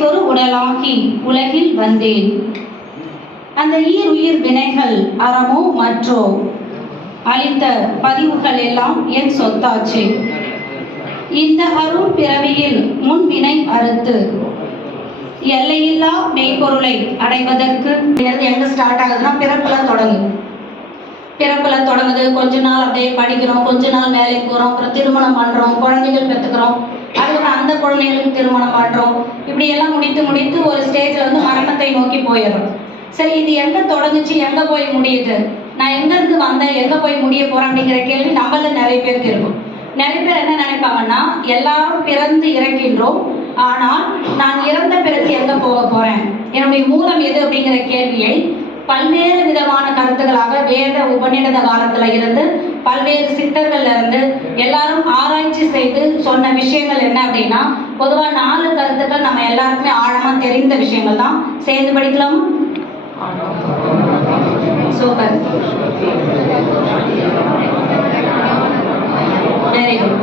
படைத்தொரு உடலாகி உலகில் வந்தேன். அந்த உயிர் வினைகள் அறமோ மற்றோ அளித்த பதிவுகள் எல்லாம் என் சொத்தாச்சு. இந்த அருள் பிறவியில் முன்வினை அறுத்து எல்லையில்லா மெய்ப்பொருளை அடைவதற்கு எங்க ஸ்டார்ட் ஆகுதுன்னா பிறப்புல தொடங்குது. கொஞ்ச நாள் அப்படியே படிக்கிறோம், கொஞ்ச நாள் வேலைக்கு போகிறோம், அப்புறம் திருமணம் பண்ணுறோம், குழந்தைகள் பெற்றுக்கிறோம், அதுக்கப்புறம் அந்த குழந்தைகளுக்கு திருமணம் பண்ணுறோம். இப்படி எல்லாம் முடித்து ஒரு ஸ்டேஜில் வந்து மரணத்தை நோக்கி போயிடுறோம். சரி, இது எங்கே தொடங்குச்சு, எங்கே போய் முடியுது, நான் எங்கேருந்து வந்தேன், எங்கே போய் முடிய போகிறேன் அப்படிங்கிற கேள்வி நம்மள நிறைய பேருக்கு இருக்கும். நிறைய பேர் என்ன நினைப்பாங்கன்னா, எல்லாரும் பிறந்து இறக்கின்றோம், ஆனால் நான் இறந்த பிறகு எங்கே போக போகிறேன், என்னுடைய மூலம் எது அப்படிங்கிற கேள்வியை பல்வேறு விதமான கருத்துக்களாக வேத உபநிடத காலத்துல இருந்து பல்வேறு சித்தர்கள்ல இருந்து எல்லாரும் ஆராய்ச்சி செய்து சொன்ன விஷயங்கள் என்ன அப்படின்னா, பொதுவா 4 கருத்துக்கள் நம்ம எல்லாருக்குமே ஆழமா தெரிந்த விஷயங்கள் தான். சேர்ந்து படிக்கலாம். Super, very good.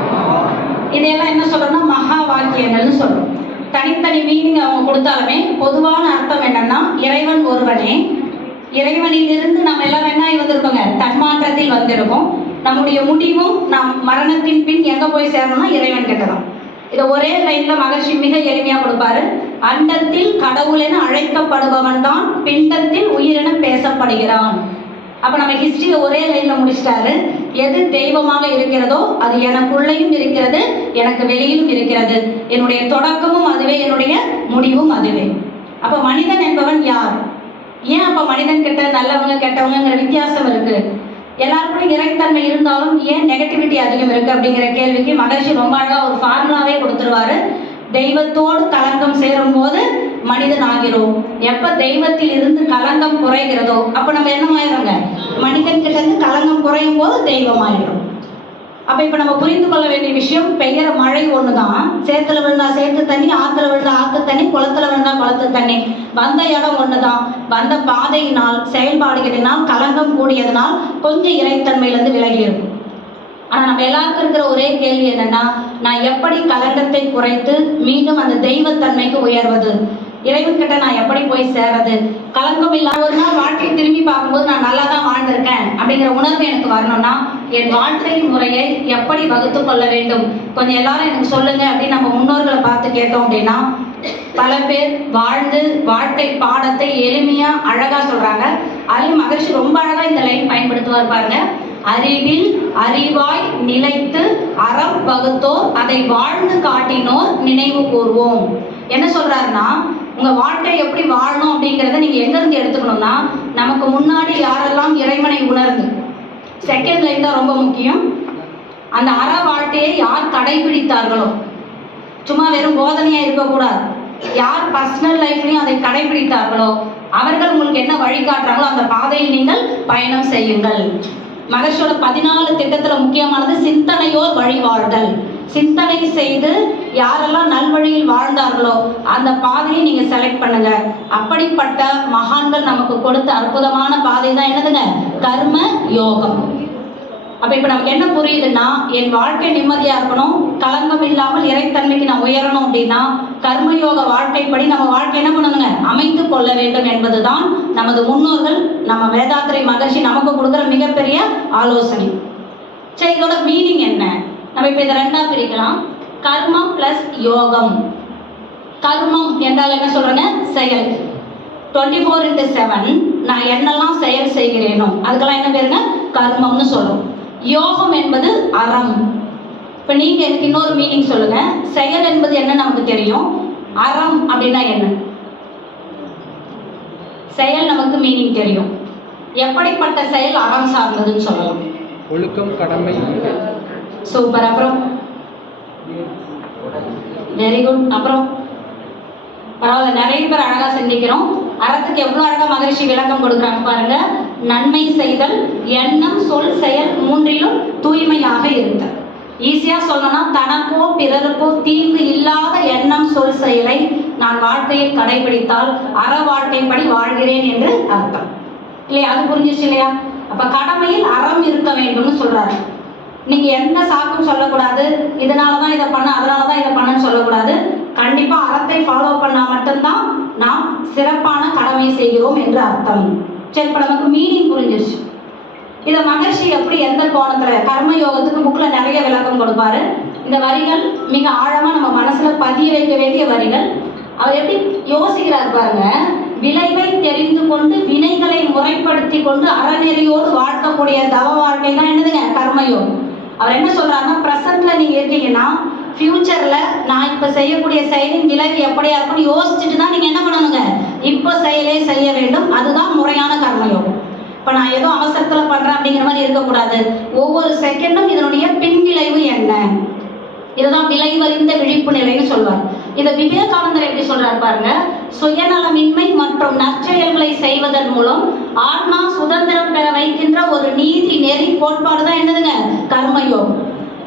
இதையெல்லாம் என்ன சொல்றோம்னா மகா வாக்கியங்கள்னு சொல்றோம். தனித்தனி மீனிங் அவங்க கொடுத்தாலுமே பொதுவான அர்த்தம் என்னன்னா, இறைவன் ஒருவனே. இறைவனிலிருந்து நம்ம எல்லாரும் என்ன வந்திருக்கோங்க, தன்மாற்றத்தில் வந்திருக்கோம். நம்முடைய முடிவும் நம் மரணத்தின் பின் எங்க போய் சேரணும்னா இறைவன் கிட்டதான். இதை ஒரே லைன்ல மகர்ஷி மிக எளிமையா கொடுப்பாரு. அண்டத்தில் கடவுள் என அழைக்கப்படுபவன் தான் பிண்டத்தில் உயிரென பேசப்படுகிறான். அப்ப நம்ம ஹிஸ்டரியை ஒரே லைன்ல முடிச்சிட்டாரு. எது தெய்வமாக இருக்கிறதோ அது எனக்குள்ளேயும் இருக்கிறது, எனக்கு வெளியிலும் இருக்கிறது. என்னுடைய தொடக்கமும் அதுவே, என்னுடைய முடிவும் அதுவே. அப்ப மனிதன் என்பவன் யார்? ஏன் அப்ப மனிதன் கிட்ட நல்லவங்க கெட்டவங்கிற வித்தியாசம் இருக்கு? எல்லாருக்கும் இறைத்தன்மை இருந்தாலும் ஏன் நெகட்டிவிட்டி அதிகம் இருக்கு அப்படிங்கிற கேள்விக்கு மகர்ஷி ரொம்ப அழகா ஒரு ஃபார்முலாவே கொடுத்துருவாரு. தெய்வத்தோடு களங்கம் சேரும் போது மனிதன் ஆகிறோம். எப்ப தெய்வத்தில் இருந்து களங்கம் குறைகிறதோ அப்ப நம்ம என்னமாயிரோங்க, மனிதன் கிட்ட இருந்து களங்கம் குறையும் போது தெய்வம் ஆயிடும். அப்ப இப்ப நம்ம புரிந்து கொள்ள வேண்டிய விஷயம், பெய்யற மழை ஒண்ணுதான். சேத்துல விழுந்தா சேத்து தண்ணி, ஆத்துல விழுந்தா ஆத்து தண்ணி, குளத்துல விழுந்தா குளத்து தண்ணி. வந்த இடம் ஒண்ணுதான். வந்த பாதையினால் செயல்பாடுகளினால் களங்கம் கூடியதனால் கொஞ்சம் இறைத்தன்மையிலிருந்து விலகி இருக்கும். ஆனா நம்ம எல்லாருக்கும் இருக்கிற ஒரே கேள்வி என்னன்னா, நான் எப்படி களங்கத்தை குறைத்து மீண்டும் அந்த தெய்வத்தன்மைக்கு உயர்வது, இறைவன் கிட்ட நான் எப்படி போய் சேரது? களங்கம் இல்லாத ஒரு நாள் வாழ்க்கையை திரும்பி பார்க்கும்போது நான் நல்லா தான் வாழ்ந்திருக்கேன் அப்படிங்கிற உணர்வு எனக்கு வரணும்னா என் வாழ்க்கை முறையை எப்படி வகுத்து கொள்ள வேண்டும், கொஞ்சம் எல்லாரும் எனக்கு சொல்லுங்க அப்படின்னு நம்ம முன்னோர்களை பார்த்து கேட்டோம் அப்படின்னா பல பேர் வாழ்ந்து வாழ்க்கை பாடத்தை எளிமையா அழகா சொல்றாங்க. அதுலயும் மகர்ஷி ரொம்ப அழகா இந்த லைன் பயன்படுத்துவார் பாருங்க. அறிவில் அறிவாய் நிலைத்து அறம் வகுத்தோர் அதை வாழ்ந்து காட்டினோர் நினைவு கூர்வோம். என்ன சொல்றாருன்னா, உங்க வாழ்க்கை எப்படி வாழணும் அப்படிங்கிறத நீங்க எங்க இருந்து எடுத்துக்கணும்னா, நமக்கு முன்னாடி யாரெல்லாம் இறைவனை உணர்ந்து, செகண்ட் லைன் தான் ரொம்ப முக்கியம், அந்த அற வாழ்க்கையை யார் கடைபிடித்தார்களோ, சும்மா வெறும் போதனையா இருக்கக்கூடாது, யார் பர்சனல் லைஃப்லையும் அதை கடைபிடித்தார்களோ அவர்கள் உங்களுக்கு என்ன வழிகாட்டுறாங்களோ அந்த பாதையில் நீங்கள் பயணம் செய்யுங்கள். மகர்ஷியோட 14 திட்டத்துல முக்கியமானது சிந்தனையோர் வழி வாழ்தல். சிந்தனை செய்து யாரெல்லாம் நல்வழியில் வாழ்ந்தார்களோ அந்த பாதையை நீங்க செலக்ட் பண்ணுங்க. அப்படிப்பட்ட மகான்கள் நமக்கு கொடுத்த அற்புதமான பாதை தான் என்னதுங்க, கர்ம யோகம். அப்ப இப்ப நமக்கு என்ன புரியுதுன்னா, என் வாழ்க்கை நிம்மதியா இருக்கணும், களங்கம் இல்லாமல் இறைத்தன்மைக்கு நான் உயரணும் அப்படின்னா கர்மயோக வாழ்க்கைப்படி நம்ம வாழ்க்கை என்ன பண்ணணுங்க, அமைத்து கொள்ள வேண்டும் என்பதுதான் நமது முன்னோர்கள், நம்ம வேதாத்திரி மகர்ஷி நமக்கு கொடுக்குற மிகப்பெரிய ஆலோசனை. சரி, இதோட மீனிங் என்ன? நம்ம இப்ப இதை 2ஆ பிரிக்கலாம். கர்மம் பிளஸ் யோகம். கர்மம் என்றால் என்ன சொல்றேங்க, செயல். 24/7 நான் என்னெல்லாம் செயல் செய்கிறேனோ அதுக்கெல்லாம் என்ன பேருங்க, கர்மம்னு சொல்றோம். யோகம் என்பது அறம். இப்ப நீங்க எனக்கு இன்னொரு மீனிங் சொல்லுங்க. செயல் என்பது என்ன நமக்கு தெரியும், அறம் அப்படின்னா என்ன? செயல் நமக்கு மீனிங் தெரியும். எப்படிப்பட்ட செயல் அறம் சார்ந்ததுன்னு சொல்லலாம்? ஒழுக்கம், கடமை. சூப்பர். அப்புறம் வெரி குட். அப்புறம் பரவாயில்ல, நிறைய பேர் அழகா சிந்திக்கிறோம். அறத்துக்கு எவ்வளவு அழகா மகரிஷி விளக்கம் கொடுக்குறாங்க பாருங்க. நன்மை செய்தல், எண்ணம் சொல் செயல் 3லும் தூய்மையாக இருத்தல். ஈஸியா சொல்லணும்னா, தனக்கோ பிறருக்கோ தீங்கு இல்லாத எண்ணம் சொல் செயலை நான் வாழ்க்கையில் கடைபிடித்தால் அற வாழ்க்கைப்படி வாழ்கிறேன் என்று அர்த்தம் இல்லையா? அது புரிஞ்சிச்சு இல்லையா? அப்ப கடமையில் அறம் இருக்க வேண்டும்னு சொல்றாரு. நீங்க எந்த சாக்கும் சொல்லக்கூடாது, இதனாலதான் இதை பண்ண அதனாலதான் இதை பண்ணன்னு சொல்லக்கூடாது. கண்டிப்பா அறத்தை ஃபாலோ பண்ணா மட்டும்தான் நாம் சிறப்பான கடமை செய்கிறோம் என்று அர்த்தம். சரி, இப்ப நமக்கு மீனிங் புரிஞ்சிருச்சு. இதை மகர்ஷி எப்படி எந்த கோணத்துல கர்ம யோகத்துக்கு புக்ல நிறைய விளக்கம் கொடுப்பாரு. இந்த வரிகள் மிக ஆழமா நம்ம மனசுல பதிய வைக்க வேண்டிய வரிகள். அவர் எப்படி யோசிக்கிறார் பாருங்க. விளைவை தெரிந்து கொண்டு வினைகளை முறைப்படுத்தி கொண்டு அறநெறியோடு வாழ்க்கக்கூடிய தவ வாழ்க்கை தான் என்னதுங்க கர்மயோகம். அவர் என்ன சொல்றாருன்னா, பிரசன்ட்ல நீங்க இருக்கீங்கன்னா ஃபியூச்சர்ல நான் இப்ப செய்யக்கூடிய செயலின் விளைவு எப்படியா இருக்கும்னு யோசிச்சுட்டு தான் நீங்க என்ன பண்ணணுங்க இப்ப செயலே செய்ய வேண்டும். அதுதான் முறையான கர்மயோகம். இப்ப நான் ஏதோ அவசரத்துல பண்றேன் அப்படிங்கிற மாதிரி இருக்கக்கூடாது. ஒவ்வொரு செகண்டும் இதனுடைய பின்விளைவு என்ன, இதுதான் விளைவறிந்த விழிப்பு நிலைன்னு சொல்வார். இதை விவேகானந்தர் எப்படி சொல்றாரு பாருங்க. சுயநலமின்மை மற்றும் நற்செயல்களை செய்வதன் மூலம் ஆன்மா சுதந்திரம் பெற வைக்கின்ற ஒரு நீதி நெறி கோட்பாடு தான் என்னதுங்க கர்மயோகம்.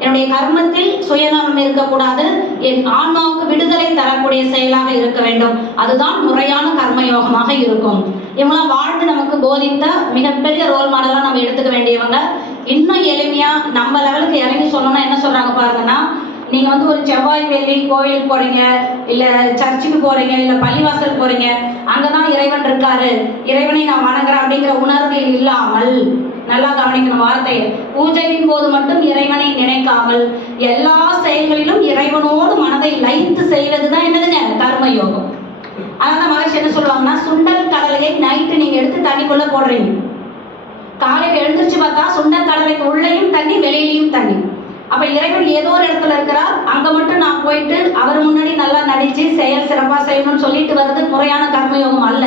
என்னுடைய கர்மத்தில் சுயநலம் இருக்கக்கூடாது, என் ஆன்மாவுக்கு விடுதலை தரக்கூடிய செயலாக இருக்க வேண்டும். அதுதான் முறையான கர்மயோகமாக இருக்கும். இவங்களாம் வாழ்ந்து நமக்கு போதித்த மிகப்பெரிய ரோல் மாடலா நம்ம எடுத்துக்க வேண்டியவங்க. இன்னும் எளிமையா நம்ம லெவலுக்கு இறங்கி சொல்லணும்னா என்ன சொல்றாங்க பாருங்கன்னா, நீங்க ஒரு செவ்வாய் வெள்ளி கோயிலுக்கு போறீங்க, இல்ல சர்ச்சுக்கு போறீங்க, இல்ல பள்ளிவாசல் போறீங்க, அங்கதான் இறைவன் இருக்காரு, இறைவனை நான் வணங்குறேன் அப்படிங்கிற உணர்வில் இல்லாமல், நல்லா கவனிக்கணும் வார்த்தையை, பூஜையின் போது மட்டும் இறைவனை நினைக்காமல் எல்லா செயல்களிலும் இறைவனோடு மனதை லயித்து செய்வதுதான் என்னதுங்க கர்மயோகம். அதான் மகர்ஷி என்ன சொல்லுவாங்கன்னா, சுண்டல் கடலையை நைட்டு நீங்க எடுத்து தண்ணிக்குள்ள போடுறீங்க, காலையில் எழுந்திரிச்சு பார்த்தா சுண்டல் கடலைக்கு உள்ளேயும் தண்ணி வெளியிலையும் தண்ணி. அப்ப இறைவன் ஏதோ ஒரு இடத்துல இருக்கிறார், அங்க மட்டும் நான் போயிட்டு அவர் முன்னாடி நல்லா நடிச்சு செயல் சிறப்பா செய்யணும்னு சொல்லிட்டு வர்றது முறையான கர்மயோகம் அல்ல.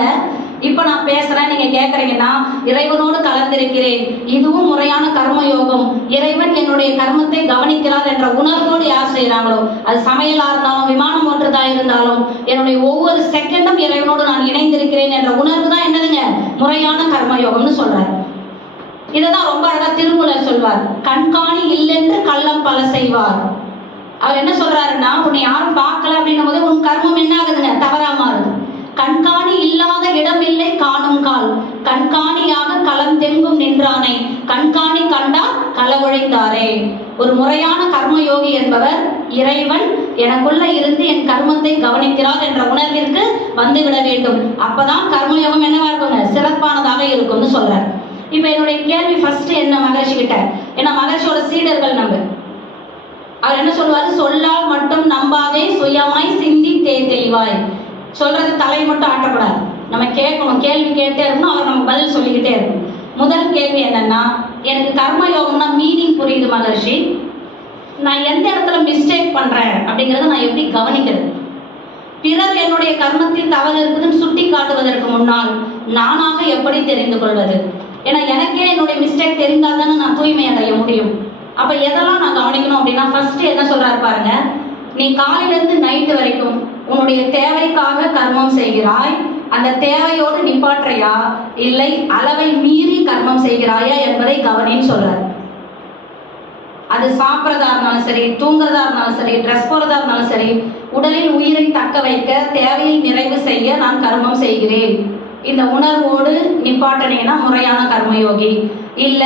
இப்ப நான் பேசுறேன், நீங்க கேட்கறீங்கன்னா இறைவனோடு கலந்திருக்கிறேன், இதுவும் முறையான கர்மயோகம். இறைவன் என்னுடைய கர்மத்தை கவனிக்கிறார் என்ற உணர்வோடு யார் செய்யறாங்களோ, அது சமையலா இருந்தாலும் விமானம் ஓட்டுறதா இருந்தாலும், என்னுடைய ஒவ்வொரு செகண்டும் இறைவனோடு நான் இணைந்திருக்கிறேன் என்ற உணர்வு தான் என்னதுங்க முறையான கர்மயோகம்னு சொல்றாரு. இததான் ரொம்ப அழகா திருமூலர் சொல்வார். கண்காணி இல்லென்று கள்ளம் பல செய்வார். அவர் என்ன சொல்றாருன்னா, உன்னை யாரும் பார்க்கல அப்படின்னும் போது உன் கர்மம் என்ன ஆகுதுங்க தவறா மாறுது. கண்காணி இல்லாத இடம் இல்லை காணும் கால், கண்காணியாக களம் தெங்கும் நின்றானை, கண்காணி கண்டா களவொழிந்தாரே. ஒரு முறையான கர்மயோகி என்பவர் இறைவன் எனக்குள்ள இருந்து என் கர்மத்தை கவனிக்கிறார் என்ற உணர்விற்கு வந்துவிட வேண்டும். அப்பதான் கர்மயோகம் என்னவா இருக்குங்க சிறப்பானதாக இருக்கும்னு சொல்றார். இப்ப என்னுடைய கேள்வி ஃபர்ஸ்ட் என்ன மகர்ஷி கிட்ட, ஏன்னா மகர்ஷியோட சீடர்கள் நம்ம, அவர் என்ன சொல்லுவாரு, சொல்லால் மட்டும் நம்பாதே சுயமாய் சிந்தி தெளிவாய். சொல்றது தலை மட்டும் ஆட்டக்கூடாது, நம்ம கேட்கணும், கேள்வி கேட்டே இருக்கணும், அவர் நமக்கு பதில் சொல்லிக்கிட்டே இருக்கணும். முதல் கேள்வி என்னன்னா, எனக்கு கர்மயோகம்னா மீனிங் புரியுது மகர்ஷி, நான் எந்த இடத்துல மிஸ்டேக் பண்றேன் அப்படிங்கறத நான் எப்படி கவனிக்கிறது? பிறர் என்னுடைய கர்மத்தில் தவறு இருக்குதுன்னு சுட்டி காட்டுவதற்கு முன்னால் நானாக எப்படி தெரிந்து கொள்வது? ஏன்னா எனக்கே என்னுடைய மிஸ்டேக் தெரிந்தால் தானே நான் தூய்மை அடைய முடியும். அப்ப எதெல்லாம் நான் கவனிக்கணும் அப்படின்னா, ஃபர்ஸ்ட் என்ன சொல்றாரு பாருங்க, நீ காலையிலிருந்து நைட்டு வரைக்கும் உன்னுடைய தேவைக்காக கர்மம் செய்கிறாய், அந்த தேவையோடு நிப்பாற்றையா இல்லை அளவை மீறி கர்மம் செய்கிறாயா என்பதை கவனின்னு சொல்றாரு. அது சாப்பிட்றதா இருந்தாலும் சரி, தூங்குறதா இருந்தாலும் சரி, ட்ரெஸ் போறதா இருந்தாலும் சரி, உடலில் உயிரை தக்க வைக்க தேவையை நிறைவு செய்ய நான் கர்மம் செய்கிறேன், இந்த உணர்வோடு நிப்பாட்டினீங்கன்னா முறையான கர்மயோகி. இல்ல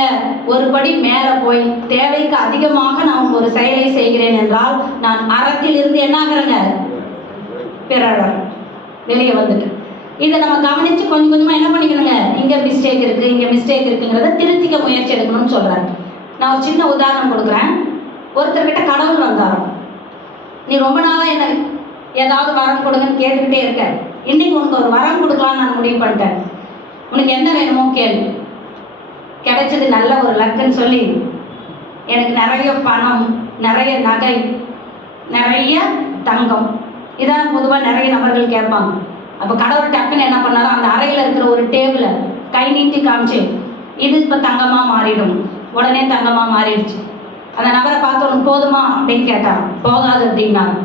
ஒரு படி மேல போய் தேவைக்கு அதிகமாக நான் ஒரு செயலை செய்கிறேன் என்றால் நான் அறத்தில் இருந்து என்ன ஆகுறேங்க பிறர் வெளியே வந்துட்டு. இதை நம்ம கவனிச்சு கொஞ்சம் கொஞ்சமா என்ன பண்ணிக்கணுங்க, இங்க மிஸ்டேக் இருக்கு இங்க மிஸ்டேக் இருக்குங்கிறத திருத்திக்க முயற்சி எடுக்கணும்னு சொல்றாரு. நான் ஒரு சின்ன உதாரணம் கொடுக்குறேன். ஒருத்தர்கிட்ட கடவுள் வந்தாரோ, நீ ரொம்ப நாளா என்ன ஏதாவது வரம் கொடுங்கன்னு கேட்டுக்கிட்டே இருக்க, இன்னைக்கு உனக்கு ஒரு வரம் கொடுக்கலான்னு நான் முடிவு பண்ணிட்டேன், உனக்கு என்ன வேணுமோ கேள்வி. கிடைச்சது நல்ல ஒரு லக்குன்னு சொல்லி, எனக்கு நிறைய பணம், நிறைய நகை, நிறைய தங்கம், இதான் பொதுவாக நிறைய நபர்கள் கேட்பாங்க. அப்போ கடவுள் டக்குன்னு என்ன பண்ணாரோ, அந்த அறையில் இருக்கிற ஒரு டேபிளை கை நீட்டி காமிச்சு, இது இப்போ தங்கமாக மாறிடும். உடனே தங்கமாக மாறிடுச்சு. அந்த நபரை பார்த்து உனக்கு போதுமா அப்படின்னு கேட்டான், போகாது அப்படின்னாரு.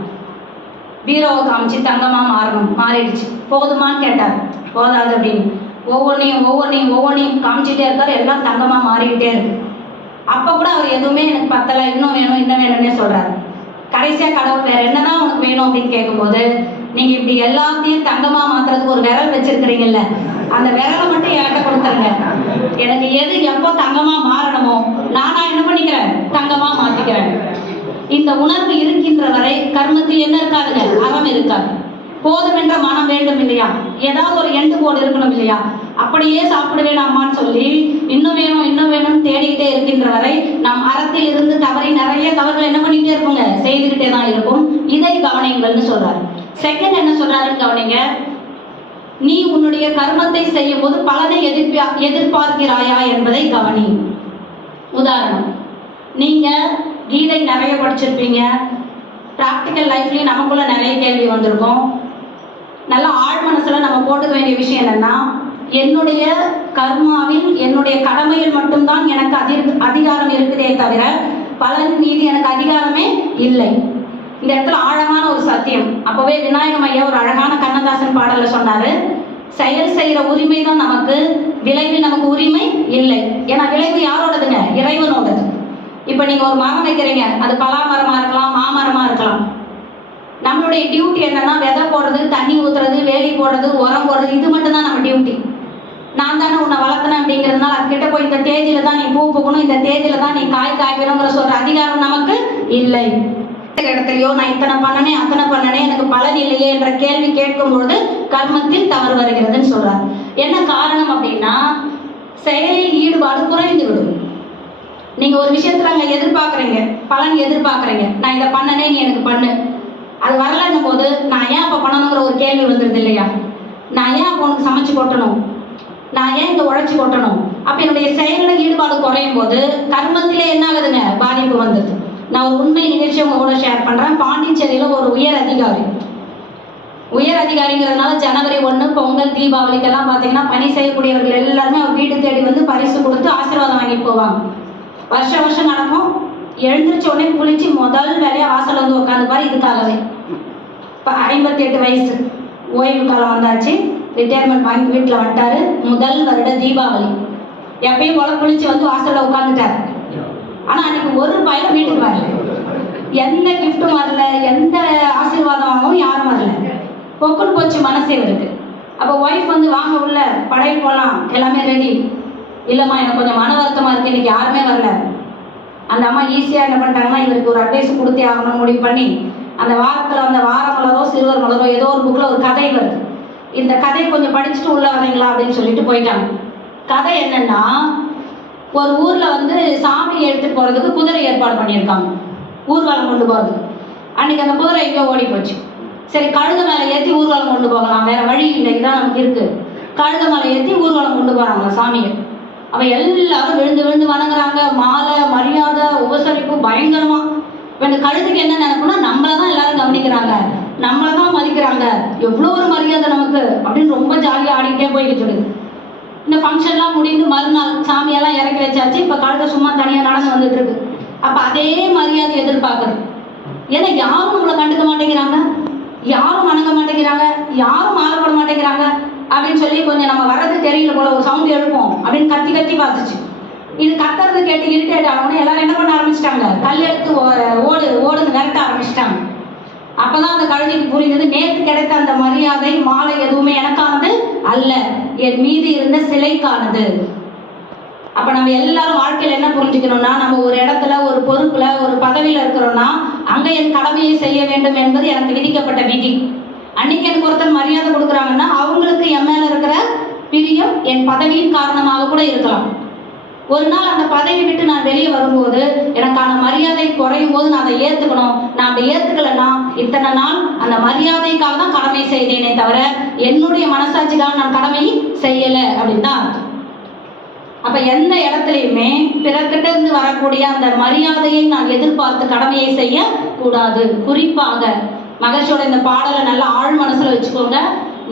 பீரோவை காமிச்சு தங்கமாக மாறணும், மாறிடுச்சு. போதுமான்னு கேட்டார், போதாது அப்படின்னு. ஒவ்வொன்றையும் காமிச்சிட்டே இருக்காரு, எல்லாம் தங்கமாக மாறிக்கிட்டே இருக்கு. அப்போ கூட அவர் எதுவுமே எனக்கு பத்தலை, இன்னும் வேணும்னே சொல்றாரு. கடைசியாக கடவுள் வேற என்னதான் உனக்கு வேணும் அப்படின்னு கேட்கும்போது, நீங்க இப்படி எல்லாத்தையும் தங்கமா மாத்துறதுக்கு ஒரு விரல் வச்சிருக்கிறீங்கல்ல, அந்த விரலை மட்டும் என்கிட்ட கொடுத்துருங்க. எனக்கு எது எப்போ தங்கமா மாறணுமோ நானா என்ன பண்ணிக்கிறேன், தங்கமா மாத்திக்கிறேன். இந்த உணர்வு இருக்கின்ற வரை கர்மத்தில் என்ன இருக்காதுங்க, அறம் இருக்காது. போதும் என்ற மனம் வேண்டும் இல்லையா, ஏதாவது ஒரு எண்டு கோடு இருக்கணும் இல்லையா. அப்படியே சாப்பிடுவேன் அம்மான்னு சொல்லி இன்னும் வேணும் இன்னும் வேணும்னு தேடிக்கிட்டே இருக்கின்ற வரை நாம் அறத்தில் இருந்து தவறி நிறைய தவறுகள் என்ன பண்ணிக்கிட்டே இருப்போங்க, செய்துக்கிட்டே தான் இருக்கும். இதை கவனிங்கள்னு சொல்றாரு. செகண்ட் என்ன சொல்றாருன்னு கவனிங்க. நீ உன்னுடைய கர்மத்தை செய்யும் போது பலனை எதிர்பார்க்கிறாயா என்பதை கவனி. உதாரணம், நீங்க கீதை நிறைய படிச்சிருப்பீங்க, ப்ராக்டிக்கல் லைஃப்லயும் நமக்குள்ள நிறைய கேள்வி வந்திருக்கும். நல்ல ஆழ் மனசுல நம்ம போட்டுக்க வேண்டிய விஷயம் என்னன்னா, என்னுடைய கர்மாவில் என்னுடைய கடமையில் மட்டும்தான் எனக்கு அதிகாரம் இருக்குதே தவிர பலன் மீது எனக்கு அதிகாரமே இல்லை. இந்த இடத்துல ஆழமான ஒரு சத்தியம். அப்பவே விநாயகம் ஐயா ஒரு அழகான கண்ணதாசன் பாடல்ல சொன்னாரு, செயல் செய்யற உரிமை தான் நமக்கு, விளைவில் நமக்கு உரிமை இல்லை. ஏன்னா விளைவு யாரோடதுங்க, இறைவனோடது. இப்ப நீங்க ஒரு மரம் வைக்கிறீங்க, அது பலாமரமா இருக்கலாம், மாமரமா இருக்கலாம். நம்மளுடைய டியூட்டி என்னன்னா விதை போடுறது, தண்ணி ஊத்துறது, வேலி போடுறது, உரம் போடுறது, இது மட்டும் தான் நம்ம டியூட்டி. நான் தானே உன்னை வளர்த்தனேன் அப்படிங்கிறதுனால அதுக்கிட்ட போய் இந்த தேதியில தான் நீ பூ பூக்கணும், இந்த தேதியில தான் நீ காய் காய்க்கணுங்கிற சொல்ற அதிகாரம் நமக்கு இல்லை. இடத்துலயோ நான் இத்தனை பண்ணனே அத்தனை பண்ணனே எனக்கு பலன் இல்லையே என்ற கேள்வி கேட்கும் பொழுது கர்மத்தில் தவறு வருகிறதுன்னு சொல்றாரு. என்ன காரணம் அப்படின்னா, செயலில் ஈடுபாடு குறைந்து விடும். நீங்க ஒரு விஷயத்துல அங்க எதிர்பார்க்குறீங்க, பலன் எதிர்பார்க்குறீங்க, நான் இதை பண்ணனே நீ எனக்கு பண்ணு, அது வரலன்னும் போது நான் ஏன் அப்ப பண்ணணுங்கிற ஒரு கேள்வி வந்துருது இல்லையா. நான் ஏன் அப்போ உனக்கு சமைச்சு கொட்டணும், நான் ஏன் இங்க உழைச்சி கொட்டணும். அப்ப என்னுடைய செயலில் ஈடுபாடு குறையும் போது கர்மத்திலே என்ன ஆகுதுங்க, பாதிப்பு வந்தது. நான் ஒரு உண்மை நிகழ்ச்சி உங்க கூட ஷேர் பண்றேன். பாண்டிச்சேரியில ஒரு உயர் அதிகாரிங்கிறதுனால ஜனவரி 1 பொங்கல் தீபாவளிக்கெல்லாம் பார்த்தீங்கன்னா பணி செய்யக்கூடியவர்கள் எல்லாருமே அவர் வீடு தேடி வந்து பரிசு கொடுத்து ஆசீர்வாதம் வாங்கிட்டு போவாங்க. வருஷம் நடக்கும். எழுந்திரிச்ச உடனே குளிச்சு முதல் வேலையா வாசல் வந்து உட்காந்து பாரு. இதுக்காகவே இப்போ 58 வயசு ஓய்வு காலம் வந்தாச்சு, ரிட்டையர்மெண்ட் வாங்கி வீட்டில் வந்துட்டாரு. முதல் வருட தீபாவளி எப்பயும் போல குளிச்சு வந்து வாசல்ல உட்காந்துட்டாரு. ஆனா அன்னைக்கு ஒரு பையன் வீட்டுக்கு வரல, எந்த கிஃப்டும் வரல, எந்த ஆசீர்வாதமும் யாரும் வரல. பொக்குன்னு போச்சு மனசே இருக்கு. அப்போ ஒய்ஃப் வந்து வாங்க உள்ள படையல் போகலாம், எல்லாமே ரெடி. இல்லைம்மா எனக்கு கொஞ்சம் மன வருத்தமா இருக்கு, இன்னைக்கு யாருமே வரல. அந்த அம்மா ஈஸியாக என்ன பண்ணிட்டாங்கன்னா, இவருக்கு ஒரு அட்வைஸ் கொடுத்தே ஆகணும்னு முடிவு பண்ணி அந்த வாரத்தில் வந்த வார மலரோ சிறுவர் மலரோ ஏதோ ஒரு புக்கில் ஒரு கதை வருது, இந்த கதையை கொஞ்சம் படிச்சுட்டு உள்ள வரீங்களா அப்படின்னு சொல்லிட்டு போயிட்டாங்க. கதை என்னன்னா, ஒரு ஊர்ல வந்து சாமி எடுத்துட்டு போறதுக்கு குதிரை ஏற்பாடு பண்ணியிருக்காங்க, ஊர்வலம் கொண்டு போறது. அன்னைக்கு அந்த குதிரை எங்கேயோ ஓடி போச்சு. சரி, கழுத மேலே ஏற்றி ஊர்வலம் கொண்டு போகலாம், வேற வழி இல்லை, இதான் நமக்கு இருக்கு. கழுத மேலே ஏற்றி ஊர்வலம் கொண்டு போறாங்க சாமியை. அவ எல்லாரும் விழுந்து விழுந்து வணங்குறாங்க, மாலை மரியாதை உபசரிப்பு பயங்கரமா. இப்போ இந்த கழுதுக்கு என்ன நினைப்புனா, நம்மளை தான் எல்லாரும் கவனிக்கிறாங்க, நம்மளை தான் மதிக்கிறாங்க, எவ்வளோ ஒரு மரியாதை நமக்கு அப்படின்னு ரொம்ப ஜாலியாக ஆடிக்கிட்டே போய்கிட்டு இருக்குது. இந்த ஃபங்க்ஷன்லாம் முடிந்து மறுநாள் சாமியெல்லாம் இறக்கி வச்சாச்சு. இப்போ கழுதை சும்மா தனியாக நடந்து வந்துட்டு இருக்கு. அப்போ அதே மரியாதை எதிர்பார்க்குறது. ஏன்னா யாரும் நம்மளை கண்டுக்க மாட்டேங்கிறாங்க, யாரும் வணங்க மாட்டேங்கிறாங்க, யாரும் மாறப்பட மாட்டேங்கிறாங்க அப்படின்னு சொல்லி கொஞ்சம் நம்ம வர்றது தெரியல போல ஒரு சவுண்ட் எழுப்போம் அப்படின்னு கத்தி கத்தி பார்த்துச்சு. இது கத்துறது கேட்டு இரிட்டேட் ஆகணும், எல்லாரும் என்ன பண்ண ஆரம்பிச்சிட்டாங்க, கல் எடுத்து ஓடுன்னு விரட்ட ஆரம்பிச்சிட்டாங்க. அப்பதான் அந்த கழுதைக்கு புரிந்தது, நேற்று கிடைத்த அந்த மரியாதை மாலை எதுவுமே எனக்கானது அல்ல, என் மீது இருந்த சிலைக்கானது. அப்ப நம்ம எல்லாரும் வாழ்க்கையில என்ன புரிஞ்சுக்கணும்னா, நம்ம ஒரு இடத்துல ஒரு பொறுப்புல ஒரு பதவியில இருக்கிறோம்னா அங்க என் கடமையை செய்ய வேண்டும் என்பது எனக்கு விதிக்கப்பட்ட விதி. அன்னைக்கு எனக்கு ஒருத்தர் மரியாதை கொடுக்குறாங்கன்னா அவங்களுக்கு என் மேல இருக்கிற பிரியம் என் பதவியின் காரணமாக கூட இருக்கலாம். ஒரு நாள் அந்த பதவி விட்டு நான் வெளியே வரும்போது எனக்கான மரியாதை குறையும் போது நான் அதை ஏற்றுக்கணும். நான் அதை ஏற்றுக்கலைன்னா இத்தனை நாள் அந்த மரியாதைக்காக தான் கடமை செய்தேனே தவிர என்னுடைய மனசாட்சிக்காக நான் கடமை செய்யலை அப்படின்னு தான் அர்த்தம். அப்போ எந்த இடத்துலையுமே பிறர்கிட்ட இருந்து வரக்கூடிய அந்த மரியாதையை நான் எதிர்பார்த்து கடமையை செய்ய கூடாது. குறிப்பாக மகர்ஷியோட இந்த பாடலை நல்லா ஆழ் மனசுல வச்சுக்கோங்க.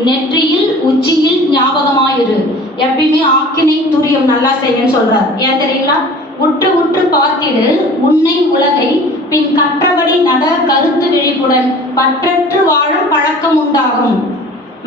நெற்றியில் உச்சியில் ஞாபகமாயிரு, எப்பயுமே ஆக்கினை துரியம் நல்லா செய்யன்னு சொல்றாரு. ஏன் தெரியுங்களா? உற்று உற்று பார்த்திடு உன்னை உலகை, பின் கற்றபடி நட கருத்து விழிப்புடன் பற்றற்று வாழும் பழக்கம் உண்டாகும்.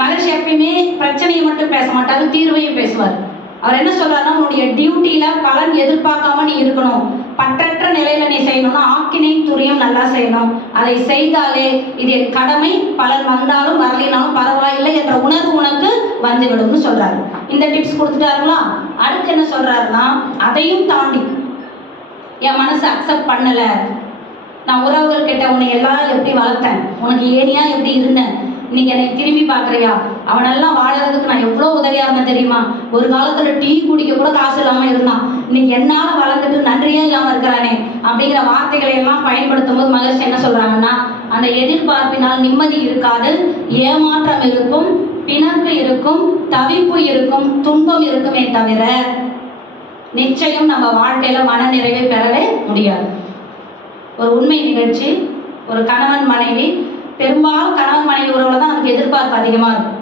மகர்ஷி எப்பயுமே பிரச்சனையை மட்டும் பேச மாட்டாரு, தீர்வையும் பேசுவார். அவர் என்ன சொல்றாருன்னா, உன்னுடைய டியூட்டியில பலன் எதிர்பார்க்காம நீ இருக்கணும், பற்றற்ற நிலையில நீ செய்யணும்னா ஆக்கினை துரியம் நல்லா செய்யணும். அதை செய்தாலே இது என் கடமை, பலன் வந்தாலும் வரலினாலும் பரவாயில்லை என்ற உணர்வு உனக்கு வந்துவிடும்னு சொல்றாரு. இந்த டிப்ஸ் கொடுத்துட்டாருங்களா? அடுத்து என்ன சொல்றாருன்னா, அதையும் தாண்டி என் மனசு அக்செப்ட் பண்ணல, நான் உறவுகள் கிட்ட உன்னை எல்லாம் எப்படி வளர்த்தேன், உனக்கு ஏனியா எப்படி இருந்தேன், இன்னைக்கு என்னை திரும்பி பார்க்குறியா, அவனெல்லாம் வாழறதுக்கு நான் எவ்வளோ உதவியாக இருந்தேன் தெரியுமா, ஒரு காலத்தில் டீ குடிக்க கூட காசு இல்லாமல் இருந்தான், இன்னைக்கு என்னால் வளர்ந்துட்டு நன்றியே இல்லாமல் இருக்கிறானே அப்படிங்கிற வார்த்தைகளை எல்லாம் பயன்படுத்தும் போது மகிழ்ச்சி என்ன சொல்கிறாங்கன்னா, அந்த எதிர்பார்ப்பினால் நிம்மதி இருக்காது, ஏமாற்றம் இருக்கும், பிணக்கு இருக்கும், தவிப்பு இருக்கும், துன்பம் இருக்குமே தவிர நிச்சயம் நம்ம வாழ்க்கையில் மன நிறைவை பெறவே முடியாது. ஒரு உண்மை நிகழ்ச்சி, ஒரு கணவன் மனைவி, பெரும்பாலும் கணவன் மனைவி உறவுல தான் நமக்கு எதிர்பார்ப்பு அதிகமாக இருக்கும்.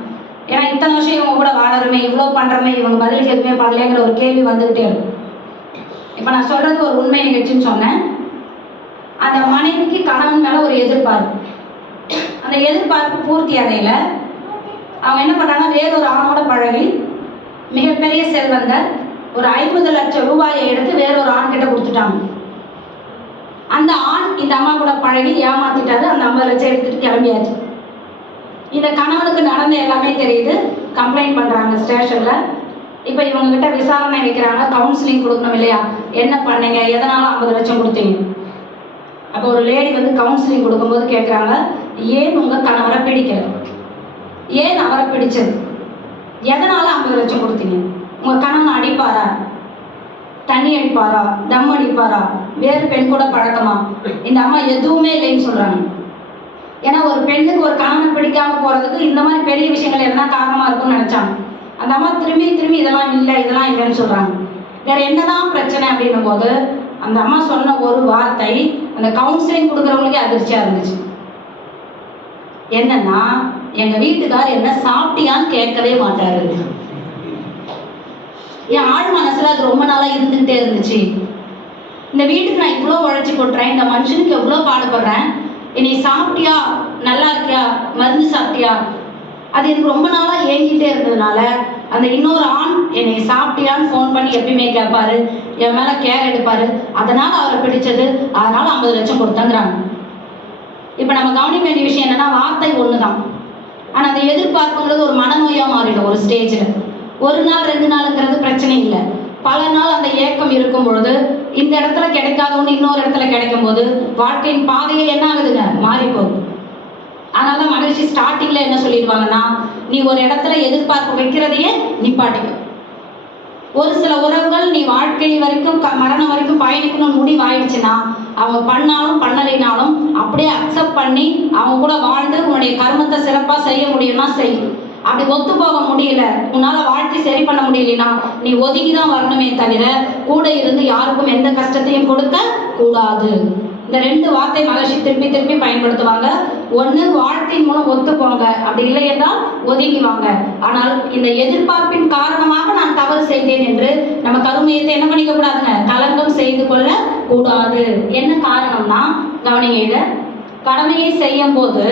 ஏன்னா இத்தனை வருஷம் இவங்க கூட வாழறமே, இவ்வளோ பண்ணுறமே, இவங்க பதிலுக்கு எதுவுமே பண்ணலைங்கிற ஒரு கேள்வி வந்துக்கிட்டே இருக்கும். இப்போ நான் சொல்கிறது ஒரு உண்மை நிகழ்ச்சின்னு சொன்னேன். அந்த மனைவிக்கு கணவன் மேலே ஒரு எதிர்பார்ப்பு, அந்த எதிர்பார்ப்பு பூர்த்தி அடையல. அவங்க என்ன பண்ணுறாங்கன்னா, வேறொரு ஆணோட பழகி மிகப்பெரிய செல்வந்தர் ஒரு 50 லட்சம் ரூபாயை எடுத்து வேறொரு ஆண் கிட்ட கொடுத்துட்டாங்க. அந்த ஆண் இந்த அம்மா கூட பழகி ஏமாத்திட்டாரு. அந்த 50 லட்சம் எடுத்துட்டு கிளம்பியாச்சு. இந்த கணவனுக்கு நடந்த எல்லாமே தெரியுது. கம்ப்ளைண்ட் பண்ணுறாங்க ஸ்டேஷனில். இப்போ இவங்ககிட்ட விசாரணை வைக்கிறாங்க, கவுன்சிலிங் கொடுக்கணும் இல்லையா, என்ன பண்ணீங்க, எதனால் 50 லட்சம் கொடுத்தீங்க. அப்போ ஒரு லேடி வந்து கவுன்சிலிங் கொடுக்கும்போது கேட்குறாங்க, ஏன் உங்கள் கணவரை பிடிக்கல, ஏன் அவரை பிடிச்சது, எதனால் 50 லட்சம் கொடுத்தீங்க, உங்கள் கணவன் அடிப்பாரா, தண்ணி அடிப்பாரா, தம் அடிப்பாரா, வேறு பெண் கூட பழக்கமா. இந்த அம்மா எதுவுமே இல்லைன்னு சொல்கிறாங்க. ஏன்னா ஒரு பெண்ணுக்கு ஒரு கணவனை பிடிக்காம போகிறதுக்கு இந்த மாதிரி பெரிய விஷயங்கள் என்ன காரணமாக இருக்கும்னு நினச்சாங்க. அந்த அம்மா திரும்பி திரும்பி இதெல்லாம் இல்லைன்னு சொல்கிறாங்க. வேற என்னதான் பிரச்சனை அப்படின்னும் போது அந்த அம்மா சொன்ன ஒரு வார்த்தை அந்த கவுன்சிலிங் கொடுக்குறவங்களுக்கே அதிர்ச்சியாக இருந்துச்சு. என்னன்னா, எங்கள் வீட்டுக்கார் என்ன சாப்பிட்டியான்னு கேட்கவே மாட்டாரு. என் ஆழ் மனசுல அது ரொம்ப நாளாக இருந்துகிட்டே இருந்துச்சு. இந்த வீட்டுக்கு நான் இவ்வளோ உழைச்சி கொட்டுறேன், இந்த மனுஷனுக்கு எவ்வளோ பாடுபடுறேன், என்னை சாப்பிட்டியா, நல்லா இருக்கியா, மருந்து சாப்பிட்டியா, அது எனக்கு ரொம்ப நாளாக ஏங்கிட்டே இருந்ததுனால அந்த இன்னொரு ஆண் என்னை சாப்பிட்டியான்னு ஃபோன் பண்ணி எப்பயுமே கேட்பாரு, என் மேலே கேர் எடுப்பார், அதனால் அவரை பிடிச்சது, அதனால் 50 லட்சம் கொடுத்தங்கிறாங்க. இப்போ நம்ம கவனிக்க வேண்டிய விஷயம் என்னென்னா, வார்த்தை ஒன்று தான், ஆனால் அதை எதிர்பார்ப்புங்கிறது ஒரு மனநோயாக மாறிடும். ஒரு ஸ்டேஜில் ஒரு நாள் 2 நாளுங்கிறது பிரச்சனை இல்லை, பல நாள் அந்த ஏக்கம் இருக்கும் பொழுது இந்த இடத்துல கிடைக்காத ஒன்று இன்னொரு இடத்துல கிடைக்கும் போது வாழ்க்கையின் பாதையே என்ன ஆகுதுங்க, மாறி போகுது. அதனால மகிழ்ச்சி ஸ்டார்டிங்கில் என்ன சொல்லிடுவாங்கன்னா, நீ ஒரு இடத்துல எதிர்பார்ப்பு வைக்கிறதையே நிப்பாட்டிக்கும். ஒரு சில உறவுகள் நீ வாழ்க்கை வரைக்கும் மரணம் வரைக்கும் பயணிக்கணும்னு முடிவாயிடுச்சுன்னா அவங்க பண்ணாலும் பண்ணலைனாலும் அப்படியே அக்செப்ட் பண்ணி அவங்க கூட வாழ்ந்து உன்னுடைய கர்மத்தை சிறப்பாக செய்ய முடியும்னா செய். அப்படி ஒத்து போக முடியல, உன்னால் வாழ்க்கை சரி பண்ண முடியலனா நீ ஒதுங்கி தான் வரணுமே தவிர கூட இருந்து யாருக்கும் எந்த கஷ்டத்தையும் கொடுக்க கூடாது. இந்த 2 வார்த்தை மகிழ்ச்சி திருப்பி திருப்பி பயன்படுத்துவாங்க. ஒன்று, வாழ்க்கையின் மூலம் ஒத்துப்போங்க, அப்படி இல்லை என்றால் ஒதுங்கி வாங்க. ஆனால் இந்த எதிர்பார்ப்பின் காரணமாக நான் தவறு செய்தேன் என்று நம்ம கருமையத்தை என்ன பண்ணிக்க கூடாதுங்க, கலங்கம் செய்து கொள்ள கூடாது. என்ன காரணம்னா, கவனிங்க, இதை கடமையை செய்யும் போது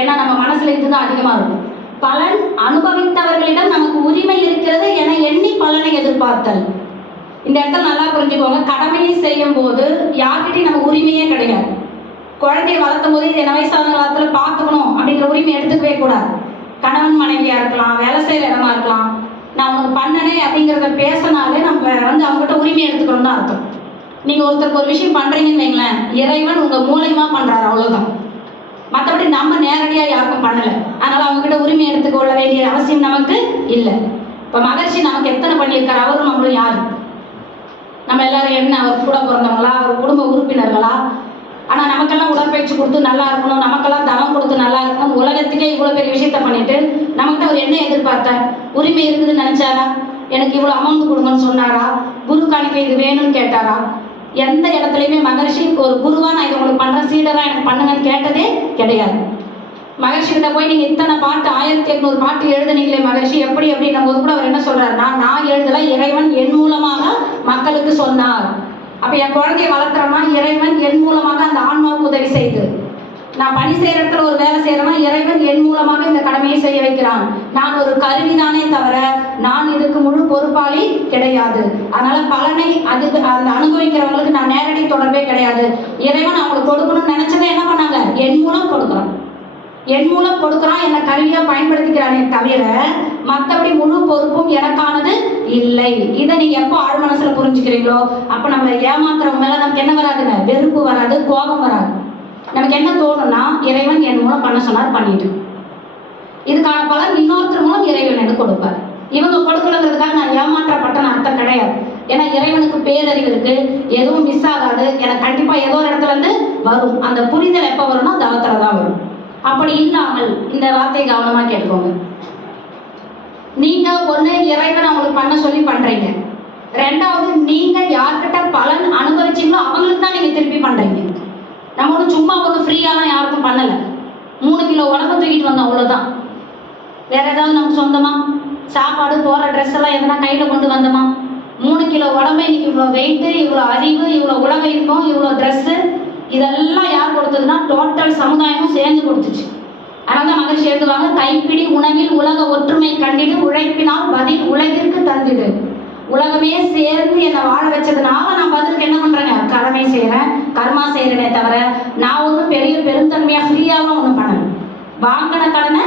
ஏன்னா நம்ம மனசுல இதுதான் அதிகமாக இருக்கும். பலன் அனுபவித்தவர்களிடம் நமக்கு உரிமை இருக்கிறது என எண்ணி பலனை எதிர்பார்த்தல். இந்த இடத்துல நல்லா புரிஞ்சுக்கோங்க. கடமையை செய்யும் போது யார்கிட்டையும் நமக்கு உரிமையே கிடையாது. குழந்தைய வளர்த்தும் போது இது என்ன வயசான காலத்தில் பார்த்துக்கணும் அப்படிங்கிற உரிமை எடுத்துக்கவே கூடாது. கணவன் மனைவியாக இருக்கலாம், வேலை செய்கிற இடமா இருக்கலாம், நான் அவனுக்கு பண்ணனே அப்படிங்கிறத பேசினாலே நம்ம அவங்ககிட்ட உரிமை எடுத்துக்கணும் தான் அர்த்தம். நீங்கள் ஒருத்தருக்கு ஒரு விஷயம் பண்ணுறீங்கன்னு வைங்களேன், இறைவன் உங்கள் மூலயமா பண்ணுறாரு, அவ்வளோதான். மற்றபடி நம்ம நேரடியாக யாருக்கும் பண்ணலை, அதனால் அவங்ககிட்ட உரிமை எடுத்துக்கொள்ள வேண்டிய அவசியம் நமக்கு இல்லை. இப்போ மகிழ்ச்சி நமக்கு எத்தனை பண்ணியிருக்காரு, அவரும் நம்மளும் யார், நம்ம எல்லாரும் என்ன அவர் கூட பிறந்தவங்களா, அவர் குடும்ப உறுப்பினர்களா? ஆனால் நமக்கெல்லாம் உடற்பயிற்சி கொடுத்து நல்லா இருக்கணும், நமக்கெல்லாம் தவம் கொடுத்து நல்லா இருக்கணும், உலகத்துக்கே இவ்வளோ பெரிய விஷயத்த பண்ணிட்டு நமக்கிட்ட அவர் என்ன எதிர்பார்த்தார்? உரிமை இருக்குதுன்னு நினச்சாரா? எனக்கு இவ்வளோ அமௌண்ட் கொடுங்கன்னு சொன்னாரா? குரு காணிக்கை இது வேணும்னு கேட்டாரா? எந்த இடத்துலையுமே மகர்ஷி ஒரு குருவா நான் இதை உங்களுக்கு பண்ணுறேன், சீடராக எனக்கு பண்ணுங்கன்னு கேட்டதே கிடையாது. மகர்ஷி கிட்ட போய் நீங்கள் இத்தனை பாட்டு 1800 பாட்டு எழுதுனீங்களே மகர்ஷி, எப்படி அப்படின்னும் போது கூட அவர் என்ன சொல்றாருன்னா, நான் எழுதல, இறைவன் என் மூலமாக மக்களுக்கு சொன்னார். அப்போ என் குழந்தைய வளர்த்துறோம்னா இறைவன் என் மூலமாக அந்த ஆன்மாவுக்கு உதவி செய்து, நான் பணி செய்கிற இடத்துல ஒரு வேலை செய்கிறேன்னா இறைவன் என் மூலமாக இந்த கடமையை செய்ய வைக்கிறான். நான் ஒரு கருவிதானே தவிர நான் இதுக்கு முழு பொறுப்பாளி கிடையாது. அதனால பலனை அதுக்கு அந்த அனுபவிக்கிறவங்களுக்கு நான் நேரடி தொடர்பே கிடையாது. இறைவன் அவங்களுக்கு கொடுக்கணும்னு நினைச்சதை என்ன பண்ணாங்க, என் மூலம் கொடுக்குறான், என் மூலம் கொடுக்குறான், என்னை கருவியாக பயன்படுத்திக்கிறானே தவிர மற்றபடி முழு பொறுப்பும் எனக்கானது இல்லை. இதை நீங்கள் எப்போ ஆழ் மனசில் புரிஞ்சுக்கிறீங்களோ அப்போ நம்ம ஏமாத்துறவங்க மேலே நமக்கு என்ன வராதுங்க, வெறுப்பு வராது, கோபம் வராது. நமக்கு என்ன தோணும்னா, இறைவன் என் மூலம் பண்ண சொன்னார், பண்ணிட்டு இதுக்கான பலன் இன்னொருத்தர் மூலம் இறைவன் எனக்கு கொடுப்பார். இவங்க கொடுக்கணுங்கிறதுக்காக நான் ஏமாற்றப்பட்டேன்னு அர்த்தம் கிடையாது. ஏன்னா இறைவனுக்கு பேரறிவு இருக்கு, எதுவும் மிஸ் ஆகாது. எனக்கு கண்டிப்பா ஏதோ ஒரு இடத்துல இருந்து வரும். அந்த புரிதல் எப்ப வரும்னா தவத்துல தான் வரும். அப்படி இல்லாமல் இந்த வார்த்தையை கவனமா கேட்டுக்கோங்க. நீங்க ஒண்ணு இறைவன் அவங்களுக்கு பண்ண சொல்லி பண்றீங்க, ரெண்டாவது நீங்க யார்கிட்ட பலன் அனுபவிச்சீங்களோ அவங்களுக்கு தான் நீங்க திருப்பி பண்றீங்க. நம்ம ஒன்றும் சும்மா ஒரு ஃப்ரீயாலாம் யாருக்கும் பண்ணல. 3 கிலோ உடம்பு தூக்கிட்டு வந்தோம், அவ்வளவுதான். வேற ஏதாவது நமக்கு சொந்தமா சாப்பாடு போற ட்ரெஸ் எல்லாம் எதனா கையில கொண்டு வந்தோமா? 3 கிலோ உடம்பு, இன்னைக்கு இவ்வளோ வெயிட்டு, இவ்வளோ அறிவு, இவ்வளோ உலக இருக்கும், இவ்வளோ ட்ரெஸ்ஸு, இதெல்லாம் யார் கொடுத்ததுன்னா டோட்டல் சமுதாயமும் சேர்ந்து கொடுத்துச்சு. அதனால தான் மகிழ்ச்சி எழுதுவாங்க, கைப்பிடி உணவில் உலக ஒற்றுமை கண்டிடு, உழைப்பினால் பதில் உலகிற்கு தந்திடு. உலகமே சேர்ந்து என்னை வாழ வச்சதுனால நான் பதிலுக்கு என்ன பண்றேங்க, கடமை செய்யறேன், கர்மா செய்யறேனே தவிர நான் ஒன்றும் பெரிய பெருந்தன்மையா ஃப்ரீயாகவும் ஒன்றும் பண்ணல. வாங்கின கடனை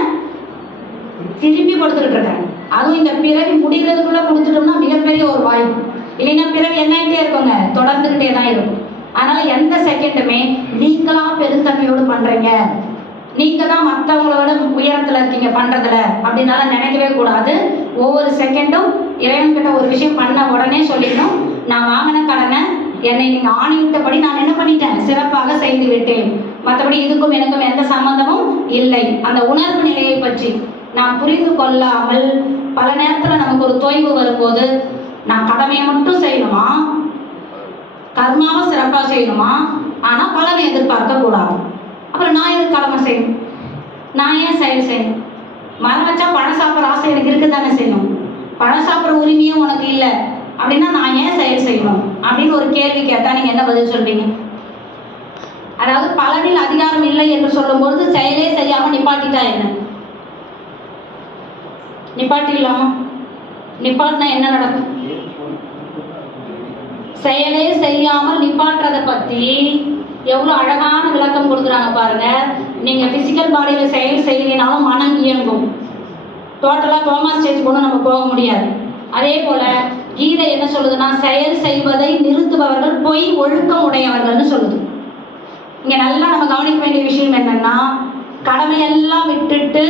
திருப்பி கொடுத்துக்கிட்டு இருக்கேன். அதுவும் இந்த பிறவி முடிகிறதுக்குள்ள கொடுத்துட்டோம்னா மிகப்பெரிய ஒரு வாய்ப்பு. இல்லைன்னா பிறவி என்னாயிட்டே இருக்குங்க, தொடர்ந்துகிட்டே தான் இருக்கும். அதனால எந்த செகண்டுமே நீங்களா பெருந்தன்மையோடு பண்றீங்க, நீங்க தான் மற்றவங்களோட உயரத்துல இருக்கீங்க பண்றதுல அப்படின்னால நினைக்கவே கூடாது. ஒவ்வொரு செகண்டும் இறைவன்கிட்ட ஒரு விஷயம் பண்ண உடனே சொல்லிடணும், நான் வாங்கின கடனை என்னை நீங்க ஆணையிட்டபடி நான் என்ன பண்ணிட்டேன், சிறப்பாக செய்து விட்டேன். மற்றபடி இதுக்கும் எனக்கும் எந்த சம்பந்தமும் இல்லை. அந்த உணர்வு நிலையை பற்றி நாம் புரிந்து கொள்ளாமல் பல நேரத்தில் நமக்கு ஒரு தொய்வு வரும்போது, நான் கடமையை மட்டும் செய்யணுமா, கர்மாவை சிறப்பாக செய்யணுமா, ஆனால் பலனை எதிர்பார்க்க கூடாது. அப்புறம் நான் எதுக்கு கடமை செய்யணும், நான் ஏன் செயல் செய்யணும்? மரம் வச்சா பழம் சாப்பிட்ற ஆசை எனக்கு இருக்கு தானே செய்யணும். பழம் சாப்பிட்ற உரிமையும் உனக்கு இல்லை அப்படின்னா நான் ஏன் செயல் செய்யணும் அப்படின்னு ஒரு கேள்வி கேட்டால் நீங்கள் என்ன பதில் சொல்வீங்க? அதாவது பலனில் அதிகாரம் இல்லை என்று சொல்லும்போது செயலே செய்யாமல் நிப்பாட்டிட்டா என்ன? நிப்பாட்டிடலாமா? நிப்பாட்டினா என்ன நடக்கும்? செயலே செய்யாமல் நிப்பாட்டுறதை பத்தி எவ்வளவு அழகான விளக்கம் கொடுக்குறாங்க பாருங்க. நீங்க பிசிக்கல் பாடியில செயல் செய்யலினாலும் மனம் இயங்கும். டோட்டலா கோமா ஸ்டேஜ் கூட நம்ம போக முடியாது. அதே போல கீதை என்ன சொல்லுதுன்னா, செயல் செய்வதை நிறுத்துபவர்கள் பொய் ஒழுக்கம் உடையவர்கள்னு சொல்லுது. இங்க நல்லா நம்ம கவனிக்க வேண்டிய விஷயம் என்னன்னா, கடமையெல்லாம் விட்டுட்டு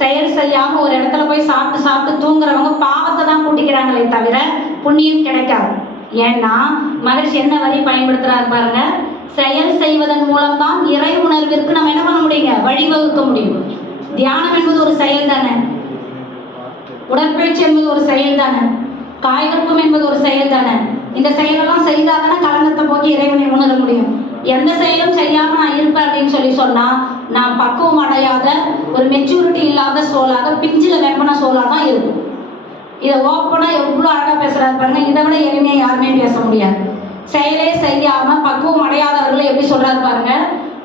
செயல் செய்யாம ஒரு இடத்துல போய் சாப்பிட்டு சாப்பிட்டு தூங்குறவங்க பாவத்தை தான் கூட்டிக்கிறாங்களே தவிர புண்ணியம் கிடைக்காது. ஏன்னா மகரிஷி என்ன வரி பயன்படுத்துறாரு பாருங்க, செயல் செய்வதன் மூலம் தான் இறை உணர்விற்கு நம்ம என்ன பண்ண முடியுங்க, வழிவகுக்க முடியும். தியானம் என்பது ஒரு செயல் தானே, உடற்பயிற்சி என்பது ஒரு செயல் தானே, காய்கற்பம் என்பது ஒரு செயல் தானே. இந்த செயலெல்லாம் செய்தாதானே களங்கத்தை போக்கி இறைவனை உணர முடியும். எந்த செயலும் செய்யாம நான் இருப்பேன் அப்படின்னு சொன்னா நான் பக்குவம் அடையாத ஒரு மெச்சூரிட்டி இல்லாத சோலாக, பிஞ்சில வெப்பன சோலா தான் இருக்கும். இதை ஓப்பனா எவ்வளவு அழகா பேசுறாரு பாருங்க. இதை விட எளிமையா யாருமே பேச முடியாது. செயலே செய்யாம பக்குவம் அடையாதவர்களை எப்படி சொல்றாரு பாருங்க,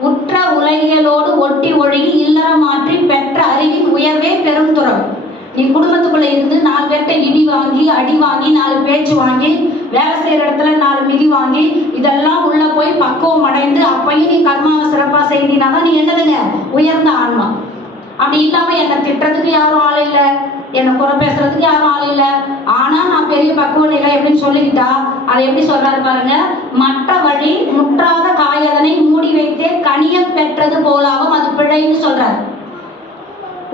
உற்ற உலகியலோடு ஒட்டி ஒழுகி இல்லற மாற்றி பெற்ற அறிவின் உயர்வே பெரும் துறவு. நீ குடும்பத்துக்குள்ள இருந்து 4 பேர்கிட்ட இடி வாங்கி அடி வாங்கி 4 பேச்சு வாங்கி வேலை செய்யற இடத்துல 4 மிதி வாங்கி இதெல்லாம் உள்ள போய் பக்குவம் அடைந்து அப்பையும் நீ கர்மாவை சிறப்பா செய்தினாதான் நீ என்னதுங்க, உயர்ந்த ஆன்மா. அப்படி இல்லாம என்னை திட்டத்துக்கு யாரும் ஆள் இல்லை, என்னை குறை பேசுறதுக்கு யாரும் ஆள் இல்லை, ஆனா நான் பெரிய பக்குவ நிலை அப்படின்னு சொல்லிக்கிட்டா அதை எப்படி சொல்றாரு பாருங்க, மற்ற வழி முற்றாத காயதனை மூடி வைத்தே கனிய பெற்றது போலாவும் அது பிழைன்னு சொல்றாரு.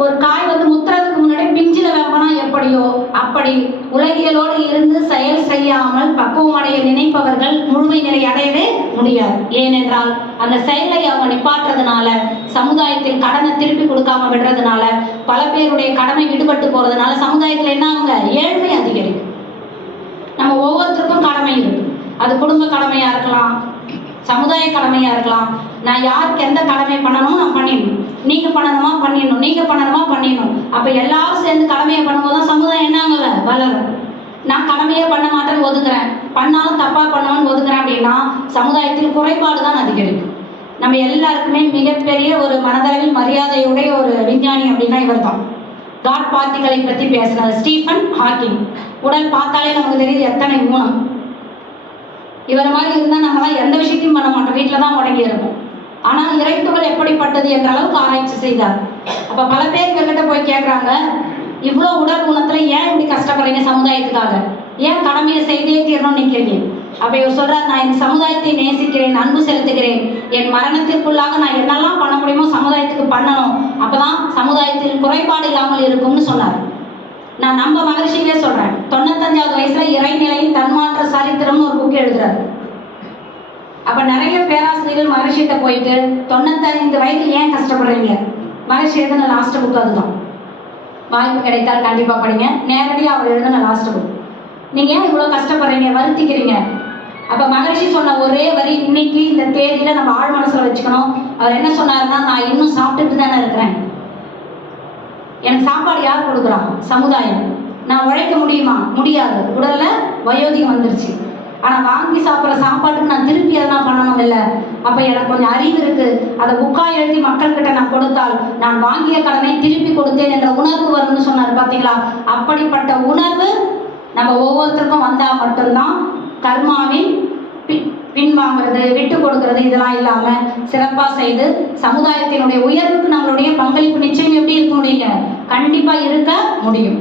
ஒரு காய் முத்துறதுக்கு முன்னாடி பிஞ்சில வெப்பனா எப்படியோ அப்படி உலகியலோடு இருந்து செயல் செய்யாமல் பக்குவம் அடைய நினைப்பவர்கள் முழுமை நிலை அடையவே முடியாது. ஏனென்றால் அந்த செயலை அவங்க நிப்பாட்டுறதுனால, சமுதாயத்தில் கடனை திருப்பி கொடுக்காம விடுறதுனால, பல பேருடைய கடமை விடுபட்டு போறதுனால சமுதாயத்தில் என்ன ஆகுங்க, ஏழ்மை அதிகரிக்கும். நம்ம ஒவ்வொருத்தருக்கும் கடமை இருக்கு. அது குடும்ப கடமையா இருக்கலாம், சமுதாய கடமையா இருக்கலாம். நான் யாருக்கு எந்த கடமை பண்ணணும் நான் பண்ணிடணும், நீங்க பண்ணணுமா பண்ணிடணும், நீங்க பண்ணணுமா பண்ணிடணும். அப்ப எல்லாரும் சேர்ந்து கடமையை பண்ணும்போது சமுதாயம் என்ன வளரும். நான் கடமையே பண்ண மாட்டேன்னு ஒதுக்குறேன், பண்ணாலும் தப்பா பண்ணுவேன்னு ஒதுக்குறேன் அப்படின்னா சமுதாயத்தில் குறைபாடு தான் அதிகரிக்கும். நம்ம எல்லாருக்குமே மிகப்பெரிய ஒரு மனதளவில் மரியாதையுடைய ஒரு விஞ்ஞானி அப்படின்னா இவர் தான். காட் பார்ட்டிகளை பற்றி பேசுறாரு ஸ்டீஃபன் ஹாக்கிங். உடல் பார்த்தாலே நமக்கு தெரியுது எத்தனை ஊனம். இவர் மாதிரி இருந்தால் நம்மளாம் எந்த விஷயத்தையும் பண்ண மாட்டோம், வீட்டில் தான் முடங்கி இருக்கும். ஆனால் இறைத்துகள் எப்படிப்பட்டது என்ற அளவுக்கு ஆராய்ச்சி செய்தார். அப்போ பல பேர் இவர்கிட்ட போய் கேட்குறாங்க, இவ்வளோ உடல் ஊனத்தில் ஏன் இப்படி கஷ்டப்படுறீங்க சமுதாயத்துக்காக, ஏன் கடமையை செய்தே தீரணும்னு நிற்கிறீங்க? அப்போ இவர் சொல்றார், நான் என் சமுதாயத்தை நேசிக்கிறேன், அன்பு செலுத்துகிறேன், என் மரணத்திற்குள்ளாக நான் என்னெல்லாம் பண்ண முடியுமோ சமுதாயத்துக்கு பண்ணணும், அப்பதான் சமுதாயத்தில் குறைபாடு இல்லாமல் இருக்கும்னு சொன்னார். நான் நம்ம மகரிஷியே சொல்றேன், 95வது வயசுல இறைநிலையின் தன்மாற்ற சரித்திரம்னு ஒரு புக் எழுதுறாரு. அப்ப நிறைய பேராசிரியர்கள் மகரிஷிட்ட போயிட்டு 95 வயதில் ஏன் கஷ்டப்படுறீங்க, மகரிஷி எழுதின லாஸ்ட் புக் அதுதான். வாய்ப்பு கிடைத்தால் கண்டிப்பா படிங்க. நேரடியாக அவர் எழுதின லாஸ்ட் புக். நீங்க ஏன் இவ்வளவு கஷ்டப்படுறீங்க, வருத்திக்கிறீங்க? அப்ப மகரிஷி சொன்ன ஒரே வரி இன்னைக்கு இந்த தேதியில நம்ம ஆழ் மனசுல வச்சுக்கணும். அவர் என்ன சொன்னாருன்னா, நான் இன்னும் சாப்பிட்டுட்டு தானே இருக்கிறேன். எனக்கு சாப்பாடு யார் கொடுக்குறா? சமுதாயம். நான் உழைக்க முடியுமா? முடியாது. உடல்ல வயோதிகம் வந்துருச்சு. ஆனா வாங்கி சாப்பிட்ற சாப்பாட்டுக்கு நான் திருப்பி எதனா பண்ணணும் இல்லை. அப்ப எனக்கு கொஞ்சம் அறிவு இருக்கு, அதை புக்கா எழுதி மக்கள்கிட்ட நான் கொடுத்தால் நான் வாங்கிய கடனை திருப்பி கொடுத்தேன் என்ற உணர்வு வரும்னு சொன்னார். பார்த்தீங்களா? அப்படிப்பட்ட உணர்வு நம்ம ஒவ்வொருத்தருக்கும் வந்தா மட்டும்தான் கர்மாவின் பின்வாங்கிறது, விட்டு கொடுக்கறது இதெல்லாம் இல்லாம சிறப்பா செய்து சமுதாயத்தினுடைய உயர்வுக்கு நம்மளுடைய பங்களிப்பு நிச்சயம் எப்படி இருக்க முடியுங்க? கண்டிப்பா இருக்க முடியும்.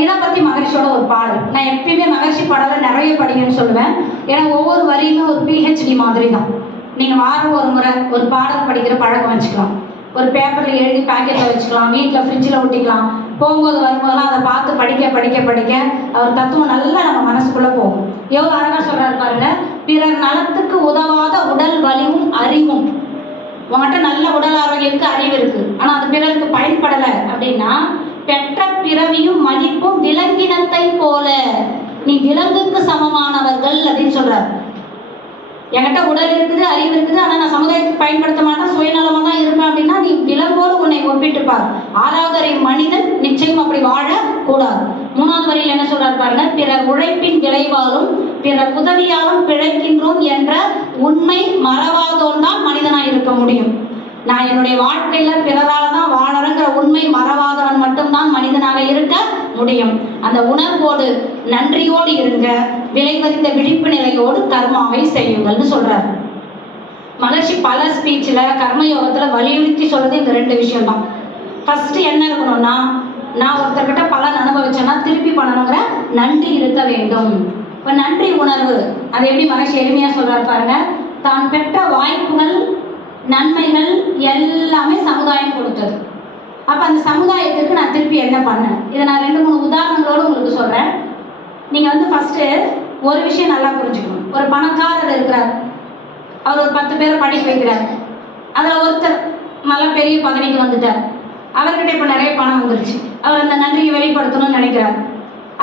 இதை பத்தி மகரிஷியோட ஒரு பாடல். நான் எப்பயுமே மகரிஷி பாடலை நிறைய படிக்கணும்னு சொல்லுவேன். ஏன்னா ஒவ்வொரு வரியுமே ஒரு PhD மாதிரி தான். நீங்க வாரம் ஒரு முறை ஒரு பாடல் படிக்கிற பழக்கம் வச்சுக்கலாம். ஒரு பேப்பர்ல எழுதி பாக்கெட்ல வச்சுக்கலாம், வீட்டில் ஃப்ரிட்ஜில் ஒட்டிக்கலாம். போகும்போது வரும்போதெல்லாம் அதை பார்த்து படிக்க படிக்க படிக்க அவர் தத்துவம் நல்லா நம்ம மனசுக்குள்ள போகும். எவ்வளவு அழகா சொல்றாரு பாருங்க, பிறர் நலத்துக்கு உதவாத உடல் வலிவும் அறிவும். உங்கள்கிட்ட நல்ல உடல் ஆரோக்கியம் இருக்கு, அறிவு இருக்கு, ஆனா அது பிறருக்கு பயன்படலை அப்படின்னா பெற்ற பிறவியும் மதிப்பும் விலங்கினத்தை போல, நீ விலங்குக்கு சமமானவர்கள் அப்படின்னு சொல்றார். என்கிட்ட உடல் இருக்குது, அறிவு இருக்குது, ஆனா நான் சமுதாயத்துக்கு பயன்படுத்த மாட்டேன், சுயநலமா தான் இருப்பேன் அப்படின்னா நீ விலங்கோடு உன்னை ஒப்பிட்டு பார். 6வது வரை மனிதன் நிச்சயம் அப்படி வாழ கூடாது. 3வது வரையில் என்ன சொல்றாரு பாருங்க, பிறர் உழைப்பின் விளைவாலும் பிறர் உதவியாலும் பிழைக்கின்றோம் என்ற உண்மை மறவாதோன் தான் மனிதனாய் இருக்க முடியும். நான் என்னுடைய வாழ்க்கையில பிறரால தான் வாழறங்கிற உண்மை மறவாதவன் மட்டும்தான் மனிதனாக இருக்க முடியும். அந்த உணர்வோடு நன்றியோடு இருங்க, விளைவறிந்த விழிப்பு நிலையோடு கர்மாவை செய்யுங்கள்னு சொல்றாரு மகர்ஷி. பல ஸ்பீச்ல கர்மயோகத்துல வலியுறுத்தி சொல்றது இந்த 2 விஷயம் தான். ஃபர்ஸ்ட் என்ன இருக்கணும்னா, நான் ஒருத்தர்கிட்ட பலன் அனுபவிச்சேன்னா திருப்பி பண்ணணுங்கிற நன்றி இருக்க வேண்டும். இப்ப நன்றி உணர்வு அது எப்படி மகர்ஷி எளிமையா சொல்றாரு பாருங்க, தான் பெற்ற வாய்ப்புகள் நன்மைகள் எல்லாமே சமுதாயம் கொடுத்தது. அப்ப அந்த சமுதாயத்துக்கு நான் திருப்பி என்ன பண்ணேன், இதை நான் 2-3 உதாரணங்களோடு உங்களுக்கு சொல்றேன். நீங்க ஃபர்ஸ்ட் ஒரு விஷயம் நல்லா புரிஞ்சுக்கணும். ஒரு பணக்காரர் இருக்கிறார், அவர் ஒரு 10 பேரை படிக்க வைக்கிறார். அதுல ஒருத்தர் நல்ல பெரிய பதவிக்கு வந்துட்டார். அவர்கிட்ட இப்ப நிறைய பணம் வந்துருச்சு. அவர் அந்த நன்றியை வெளிப்படுத்தணும்னு நினைக்கிறார்.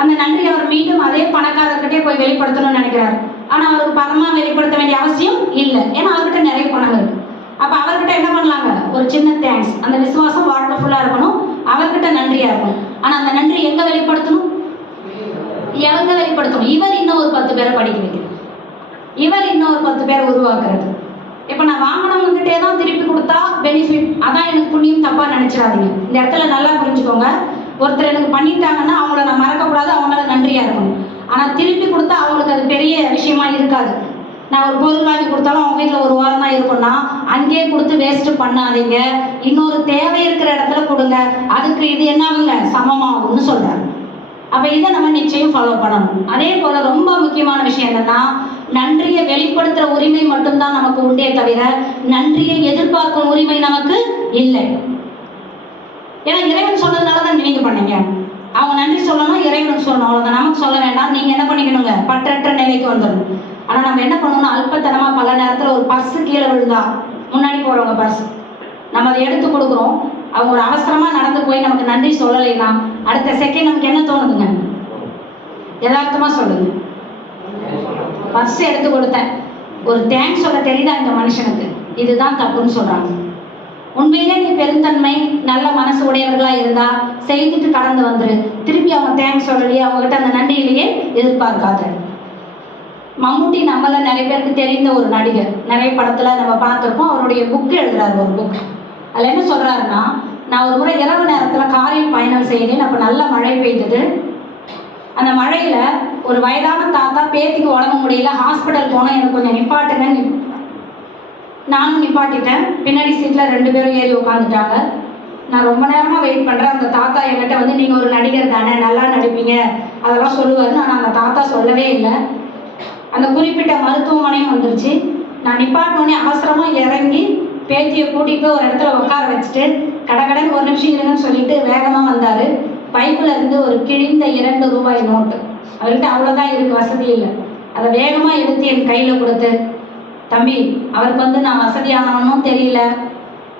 அந்த நன்றி அவர் மீண்டும் அதே பணக்காரர்கிட்டே போய் வெளிப்படுத்தணும்னு நினைக்கிறார். ஆனா அவருக்கு பணமா வெளிப்படுத்த வேண்டிய அவசியம் இல்லை, ஏன்னா அவர்கிட்ட நிறைய பணம் இருக்கு. அப்ப அவர்கிட்ட என்ன பண்ணலாங்க, ஒரு சின்ன தேங்க்ஸ், அந்த விசுவாசம் வாழ்க்கை ஃபுல்லா இருக்கணும், அவர்கிட்ட நன்றியா இருக்கணும். ஆனா அந்த நன்றி எங்க வெளிப்படுத்தணும், எங்க வெளிப்படுத்தணும்? இவர் இன்னும் ஒரு 10 பேரை படிக்க வைக்கிறது, இவர் இன்னும் ஒரு 10 பேரை உருவாக்குறது. இப்ப நான் வாங்கினவங்க கிட்டே தான் திருப்பி கொடுத்தா பெனிஃபிட், அதான் எனக்கு புண்ணியம், தப்பா நினைச்சிடாதீங்க. இந்த இடத்துல நல்லா புரிஞ்சுக்கோங்க. ஒருத்தர் எனக்கு பண்ணிட்டாங்கன்னா அவங்கள நான் மறக்கக்கூடாது, அவங்க மேல நன்றியா இருக்கணும். ஆனா திருப்பி கொடுத்தா அவங்களுக்கு அது பெரிய விஷயமா இருக்காது. நான் ஒரு பொருள் வாங்கி கொடுத்தாலும் அவங்க வீட்டில் ஒரு வாரம் தான் இருக்கும்னா அங்கேயே கொடுத்து வேஸ்ட் பண்ணாதீங்க, இன்னொரு தேவை இருக்கிற இடத்துல கொடுங்க, அதுக்கு இது என்னவுங்க சமமாகும்னு சொல்றாரு. அப்ப இதை நம்ம நிச்சயம் ஃபாலோ பண்ணணும். அதே போல ரொம்ப முக்கியமான விஷயம் என்னன்னா, நன்றியை வெளிப்படுத்துற உரிமை மட்டும்தான் நமக்கு உண்டே தவிர நன்றியை எதிர்பார்க்கும் உரிமை நமக்கு இல்லை. ஏன்னா இறைவன் சொன்னதுனாலதான் நீங்க பண்ணீங்க. அவங்க நன்றி சொல்லணும், இறைவனுக்கு சொல்லணும், அவ்வளவுதான். நமக்கு சொல்ல வேண்டாம். நீங்க என்ன பண்ணிக்கணுங்க, பற்றற்ற நிலைக்கு வந்துடணும். ஆனா நம்ம என்ன பண்ணணும்னா, அல்பத்தனமா பல நேரத்துல ஒரு பர்ஸ் கீழே விழுந்தா, முன்னாடி போறவங்க பர்ஸ், நம்ம அதை எடுத்து கொடுக்குறோம். அவங்க ஒரு அவசரமா நடந்து போய் நமக்கு நன்றி சொல்லலைன்னா அடுத்த செகண்ட் நமக்கு என்ன தோணுதுங்க, யதார்த்தமா சொல்லுங்க, பர்ஸ் எடுத்து கொடுத்தேன், ஒரு தேங்க்ஸ் சொல்ல தெரியுதா இந்த மனுஷனுக்கு, இதுதான் தப்புன்னு சொல்றாங்க. உண்மையிலே நீ பெருந்தன்மை நல்ல மனசு உடையவர்களா இருந்தா செய்துட்டு கடந்து வந்துரு. திருப்பி அவங்க தேங்க்ஸ் சொல்லலையே, அவங்க கிட்ட அந்த நன்றியிலேயே எதிர்பார்க்காத. மம்முட்டி நம்மள நிறைய பேருக்கு தெரிந்த ஒரு நடிகர், நிறைய படத்துல நம்ம பார்த்துருப்போம். அவருடைய புக் எழுதுறாரு, ஒரு புக். அதுல என்ன சொல்றாருன்னா, நான் ஒரு முறை இரவு நேரத்துல காரில் பயணம் செய்தேன். அப்ப நல்ல மழை பெய்தது. அந்த மழையில ஒரு வயதான தாத்தா பேத்திக்கு உடம்பு முடியல, ஹாஸ்பிட்டல் போனோம், எனக்கு கொஞ்சம் நிப்பாட்டுங்க. நானும் நிப்பாட்டிட்டேன். பின்னாடி சீட்ல 2 பேரும் ஏறி உட்காந்துட்டாங்க. நான் ரொம்ப நேரமா வெயிட் பண்றேன். அந்த தாத்தா என்கிட்ட நீங்க ஒரு நடிகர் தானே, நல்லா நடிப்பீங்க, அதெல்லாம் சொல்லுவாரு. ஆனால் அந்த தாத்தா சொல்லவே இல்லை. அந்த குறிப்பிட்ட மருத்துவமனையும் வந்துருச்சு. நான் நிப்பாட்டினோடனே அவசரமாக இறங்கி பேத்தியை கூட்டிகிட்டு போய் ஒரு இடத்துல உட்கார வச்சுட்டு கடகடன்னு ஒரு நிமிஷம் இருங்கன்னு சொல்லிட்டு வேகமாக வந்தார். பைப்பில் இருந்து ஒரு கிழிந்த 2 ரூபாய் நோட்டு, அவர்கிட்ட அவ்வளோதான் இருக்குது, வசதி இல்லை. அதை வேகமாக எடுத்து என் கையில் கொடுத்து, தம்பி, அவருக்கு நான் வசதியானவனும் தெரியல,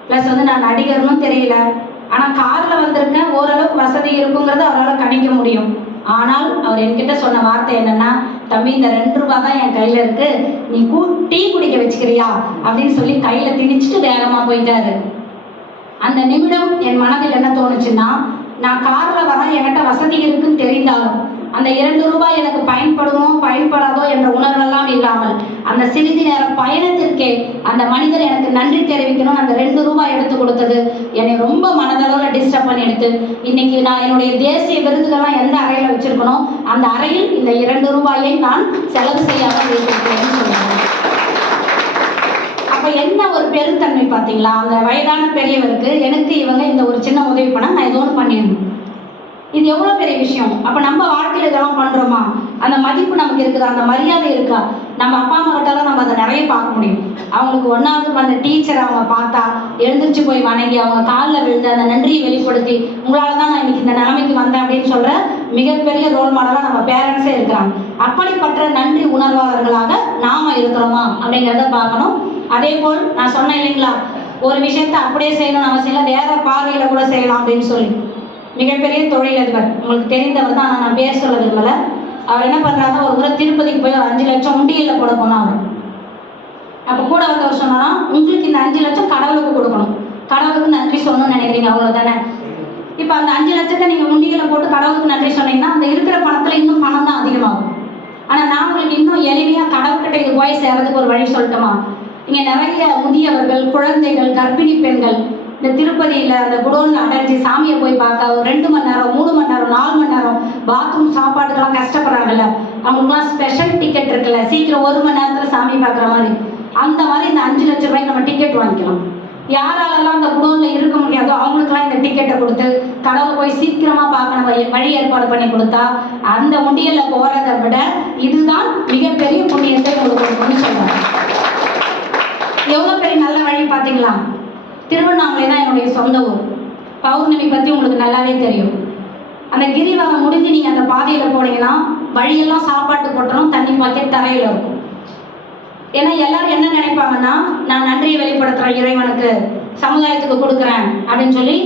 ப்ளஸ் நான் நடிகர்னும் தெரியல, ஆனால் காரில் வந்திருக்கேன், ஓரளவுக்கு வசதி இருக்குங்கிறத அவரால் கணிக்க முடியும். ஆனால் அவர் என்கிட்ட சொன்ன வார்த்தை என்னன்னா, தம்பி, இந்த 2 ரூபாய் தான் என் கையில் இருக்கு, நீ டீ குடிக்க வச்சுக்கிறியா அப்படின்னு சொல்லி கையில் திணிச்சுட்டு வேகமாக போயிட்டாரு. அந்த நிமிடம் என் மனதில் என்ன தோணுச்சுன்னா, நான் காரில் வரேன், என்கிட்ட வசதி இருக்குன்னு தெரிந்தாலும் அந்த 2 ரூபாய் எனக்கு பயன்படுமோ பயன்படாதோ என்ற உணர்வெல்லாம் இல்லாமல் அந்த சிறிது நேர பயணத்திற்கே அந்த மனிதர் எனக்கு நன்றி தெரிவிக்கணும். அந்த 2 ரூபாய் எடுத்து கொடுத்தது என்னை ரொம்ப மனதளவில் டிஸ்டர்ப் பண்ணி எடுத்து, இன்னைக்கு நான் என்னுடைய தேசிய விருதுகள்லாம் எந்த அறையில் வச்சிருக்கணும் அந்த அறையில் இந்த 2 ரூபாயை நான் செலவு செய்யாமல் வைத்திருக்கிறேன்னு சொல்லுவேன். அப்போ என்ன ஒரு பெருந்தன்மை பார்த்தீங்களா? அந்த வயதான பெரியவருக்கு எனக்கு இவங்க இந்த ஒரு சின்ன உதவி பண்ண நான் ஏதோ ஒன்று பண்ணிடணும். இது எவ்வளோ பெரிய விஷயம். அப்போ நம்ம வாழ்க்கையில் இதெல்லாம் பண்ணுறோமா? அந்த மதிப்பு நமக்கு இருக்குதா? அந்த மரியாதை இருக்கா? நம்ம அப்பா அம்மா கிட்டலாம் நம்ம அதை நிறைய பார்க்க முடியும். அவங்களுக்கு 1வது அந்த டீச்சரை அவங்க பார்த்தா எழுந்திரிச்சு போய் வணங்கி அவங்க காலில் விழுந்து அந்த நன்றியை வெளிப்படுத்தி, உங்களால் தான் நான் இன்னைக்கு இந்த நிலைமைக்கு வந்தேன் அப்படின்னு சொல்கிற மிகப்பெரிய ரோல் மாடலாக நம்ம பேரண்ட்ஸே இருக்கிறாங்க. அப்படிப்பட்ட நன்றி உணர்வாளர்களாக நாம் இருக்கிறோமா அப்படிங்கிறத பார்க்கணும். அதே போல் நான் சொன்னேன் இல்லைங்களா, ஒரு விஷயத்தை அப்படியே செய்யணும்னு அவசியம் இல்லை, வேற பார்வையில் கூட செய்யலாம் அப்படின்னு சொல்லி. மிகப்பெரிய தொழிலதிபர், உங்களுக்கு தெரிந்தவர் தான், ஆனால் நான் பேர் சொல்ல விரும்பலை. அவர் என்ன பண்ணுறாருன்னா, ஒரு முறை திருப்பதிக்கு போய் ஒரு 5 லட்சம் உண்டியலில் போட போனார். அப்போ கூட வந்தவர் சொன்னாரா, உங்களுக்கு இந்த 5 லட்சம் கடவுளுக்கு கொடுக்கணும், கடவுளுக்கு நன்றி சொல்லணும்னு நினைக்கிறீங்க, அவ்வளோதானே. இப்போ அந்த 5 லட்சத்தை நீங்கள் உண்டியலில் போட்டு கடவுளுக்கு நன்றி சொன்னீங்கன்னா அந்த இருக்கிற பணத்தில் இன்னும் பணம் தான் அதிகமாகும். ஆனால் நான் உங்களுக்கு இன்னும் எளிமையாக கடவுள்கிட்ட இது போய் சேர்றதுக்கு ஒரு வழி சொல்லட்டுமா? இங்கே நிறைய முதியவர்கள், குழந்தைகள், கர்ப்பிணி பெண்கள் இந்த திருப்பதியில் அந்த குடோனில் அடைஞ்சி சாமியை போய் பார்த்தா ஒரு 2 மணி நேரம், 3 மணி நேரம், 4 மணி நேரம் பாத்ரூம் சாப்பாட்டுக்கெல்லாம் கஷ்டப்படுறாங்கல்ல, அவங்களுக்குலாம் ஸ்பெஷல் டிக்கெட் இருக்குல்ல, சீக்கிரம் 1 மணி நேரத்தில் சாமி பார்க்குற மாதிரி. அந்த மாதிரி இந்த 5 லட்சம் ரூபாய்க்கு நம்ம டிக்கெட் வாங்கிக்கலாம். யாராலெல்லாம் அந்த குடோனில் இருக்க முடியாதோ அவங்களுக்குலாம் இந்த டிக்கெட்டை கொடுத்து கடவுளை போய் சீக்கிரமாக பார்க்க நம்ம வழி ஏற்பாடு பண்ணி கொடுத்தா அந்த உண்டியலில் போகிறத விட இதுதான் மிகப்பெரிய புண்ணியத்தை கொடுக்கணும்னு சொல்கிறாங்க. எவ்வளோ பெரிய நல்ல வழி பார்த்தீங்களா? திருவண்ணாமலை தான் என்னுடைய சொந்த ஊர். பௌர்ணமி பற்றி உங்களுக்கு நல்லாவே தெரியும். அந்த கிரிவலம் முடிஞ்சு நீங்கள் அந்த பாதையில் போனீங்கன்னா வழியெல்லாம் சாப்பாட்டு போட்டணும், தண்ணி பாக்கெட் தரையில் இருக்கும். ஏன்னா எல்லாரும் என்ன நினைப்பாங்கன்னா, நான் நன்றியை வெளிப்படுத்துகிறேன் இறைவனுக்கு, சமுதாயத்துக்கு கொடுக்குறேன் அப்படின்னு சொல்லி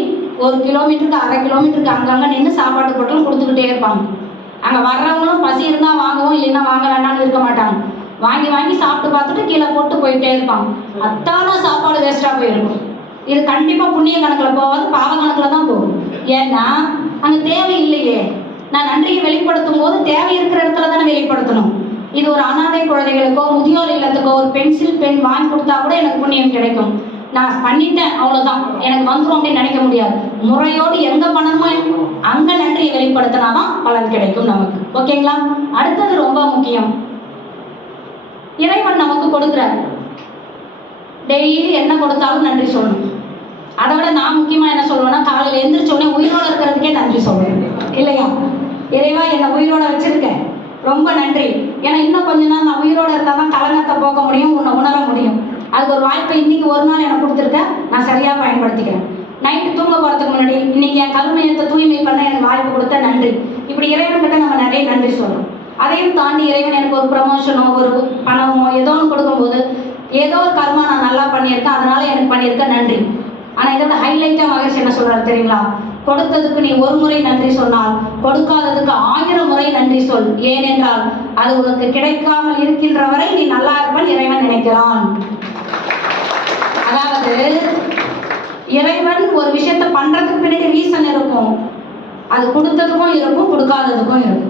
1 கிலோமீட்டருக்கு 1/2 கிலோமீட்டருக்கு அங்கங்கே நின்று சாப்பாட்டு போட்டலும் கொடுத்துக்கிட்டே இருப்பாங்க. அங்கே வர்றவங்களும் பசி இருந்தால் வாங்கவும், இல்லைன்னா வாங்க வேண்டாம்னு இருக்க மாட்டாங்க. வாங்கி வாங்கி சாப்பிட்டு பார்த்துட்டு கீழே போட்டு போயிட்டே இருப்பாங்க. அத்தான சாப்பாடு வேஸ்ட்டாக போயிருக்கும். இது கண்டிப்பாக புண்ணிய கணக்கில் போகாது, பாவ கணக்கில் தான் போகும். ஏன்னா அங்கே தேவை இல்லையே. நான் நன்றியை வெளிப்படுத்தும் போது தேவை இருக்கிற இடத்துல தானே வெளிப்படுத்தணும். இது ஒரு அனாதை குழந்தைகளுக்கோ முதியோர் இல்லத்துக்கோ ஒரு பென்சில் பென் வாங்கி கொடுத்தா கூட எனக்கு புண்ணியம் கிடைக்கும். நான் பண்ணிட்டேன் அவ்வளோதான் எனக்கு வந்துடும் அப்படின்னு நினைக்க முடியாது. முறையோடு எங்கே பண்ணணுமோ அங்கே நன்றியை வெளிப்படுத்தினாதான் பலன் கிடைக்கும் நமக்கு. ஓகேங்களா? அடுத்தது ரொம்ப முக்கியம். இறைவன் நமக்கு கொடுக்குறார். டெய்லி என்ன கொடுத்தாலும் நன்றி சொல்லணும். அதை விட நான் முக்கியமாக என்ன சொல்லுவேன்னா, காலையில் எழுந்திரிச்சோடனே உயிரோடு இருக்கிறதுக்கே நன்றி சொல்லுவேன் இல்லையா? இறைவா என்னை உயிரோட வச்சிருக்கேன், ரொம்ப நன்றி. ஏன்னா இன்னும் கொஞ்ச நாள் நான் உயிரோடு இருந்தால் தான் கலங்கத்தை போக்க முடியும், உன்னை உணர முடியும். அதுக்கு ஒரு வாய்ப்பை இன்னைக்கு ஒரு நாள் எனக்கு கொடுத்துருக்கேன், நான் சரியாக பயன்படுத்திக்கிறேன். நைட்டு தூங்க போகிறதுக்கு முன்னாடி இன்னைக்கு என் கல்மையத்தை தூய்மை பண்ண எனக்கு வாய்ப்பு கொடுத்த நன்றி. இப்படி இறைவன்கிட்ட நம்ம நிறைய நன்றி சொல்கிறோம். அதையும் தாண்டி இறைவன் எனக்கு ஒரு ப்ரமோஷனோ ஒரு பணமோ ஏதோ ஒன்று கொடுக்கும்போது ஏதோ ஒரு கர்மா நான் நல்லா பண்ணியிருக்கேன், அதனால எனக்கு பண்ணியிருக்கேன் நன்றி. ஆனால் இதோட ஹைலைட்டாக மகேஷ் என்ன சொல்கிறாரு தெரியுங்களா? கொடுத்ததுக்கு நீ ஒரு முறை நன்றி சொன்னால் கொடுக்காததுக்கு 1000 முறை நன்றி சொல். ஏனென்றால் அது உனக்கு கிடைக்காமல் இருக்கின்ற வரை நீ நல்லா இருப்பேன் இறைவன் நினைக்கிறான். அதாவது இறைவன் ஒரு விஷயத்த பண்றதுக்கு பின்னாடி ரீசன் இருக்கும். அது கொடுத்ததுக்கும் இருக்கும், கொடுக்காததுக்கும் இருக்கும்.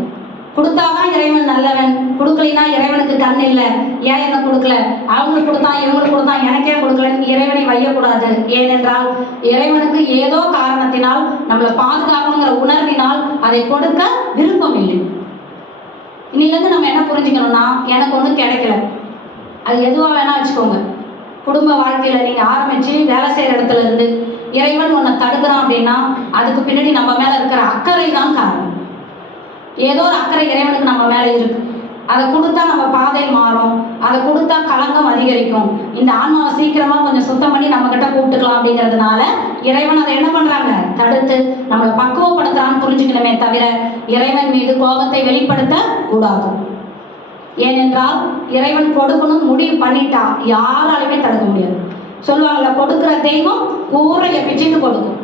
கொடுத்தாதான் இறைவன் நல்லவன், கொடுக்கலைன்னா இறைவனுக்கு கண் இல்லை, ஏன் என்ன கொடுக்கல, அவங்களுக்கு கொடுத்தான் இவங்களுக்கு கொடுத்தான் எனக்கே கொடுக்கலன்னு இறைவனை வையக்கூடாது. ஏனென்றால் இறைவனுக்கு ஏதோ காரணத்தினால் நம்மளை பாதுகாக்கணுங்கிற உணர்வினால் அதை கொடுக்க விருப்பம் இல்லை. இன்னிலேருந்து நம்ம என்ன புரிஞ்சுக்கணும்னா, எனக்கு ஒன்றும் கிடைக்கல, அது எதுவாக வேணா வச்சுக்கோங்க. குடும்ப வாழ்க்கையில் நீங்கள் ஆரம்பித்து வேலை செய்கிற இடத்துல இருந்து இறைவன் உன்னை தடுக்கிறான் அப்படின்னா அதுக்கு பின்னாடி நம்ம மேலே இருக்கிற அக்கறை தான் காரணம். ஏதோ ஒரு அக்கறை இறைவனுக்கு நம்ம மேலே இருக்கு. அதை கொடுத்தா நம்ம பாதை மாறும், அதை கொடுத்தா களங்கம் அதிகரிக்கும், இந்த ஆன்மாவை சீக்கிரமா கொஞ்சம் சுத்தம் பண்ணி நம்ம கிட்ட கூப்பிட்டுக்கலாம் அப்படிங்கிறதுனால இறைவன் அதை என்ன பண்றாங்க, தடுத்து நம்மளை பக்குவப்படுத்துறான்னு புரிஞ்சுக்கணுமே தவிர இறைவன் மீது கோபத்தை வெளிப்படுத்த கூடாது. ஏனென்றால் இறைவன் கொடுக்கணும் முடிவு பண்ணிட்டா யாராலுமே தடுக்க முடியாது. சொல்லுவாங்கல்ல, கொடுக்குற தெய்வம் கூரைய பிச்சுட்டு கொடுக்கும்.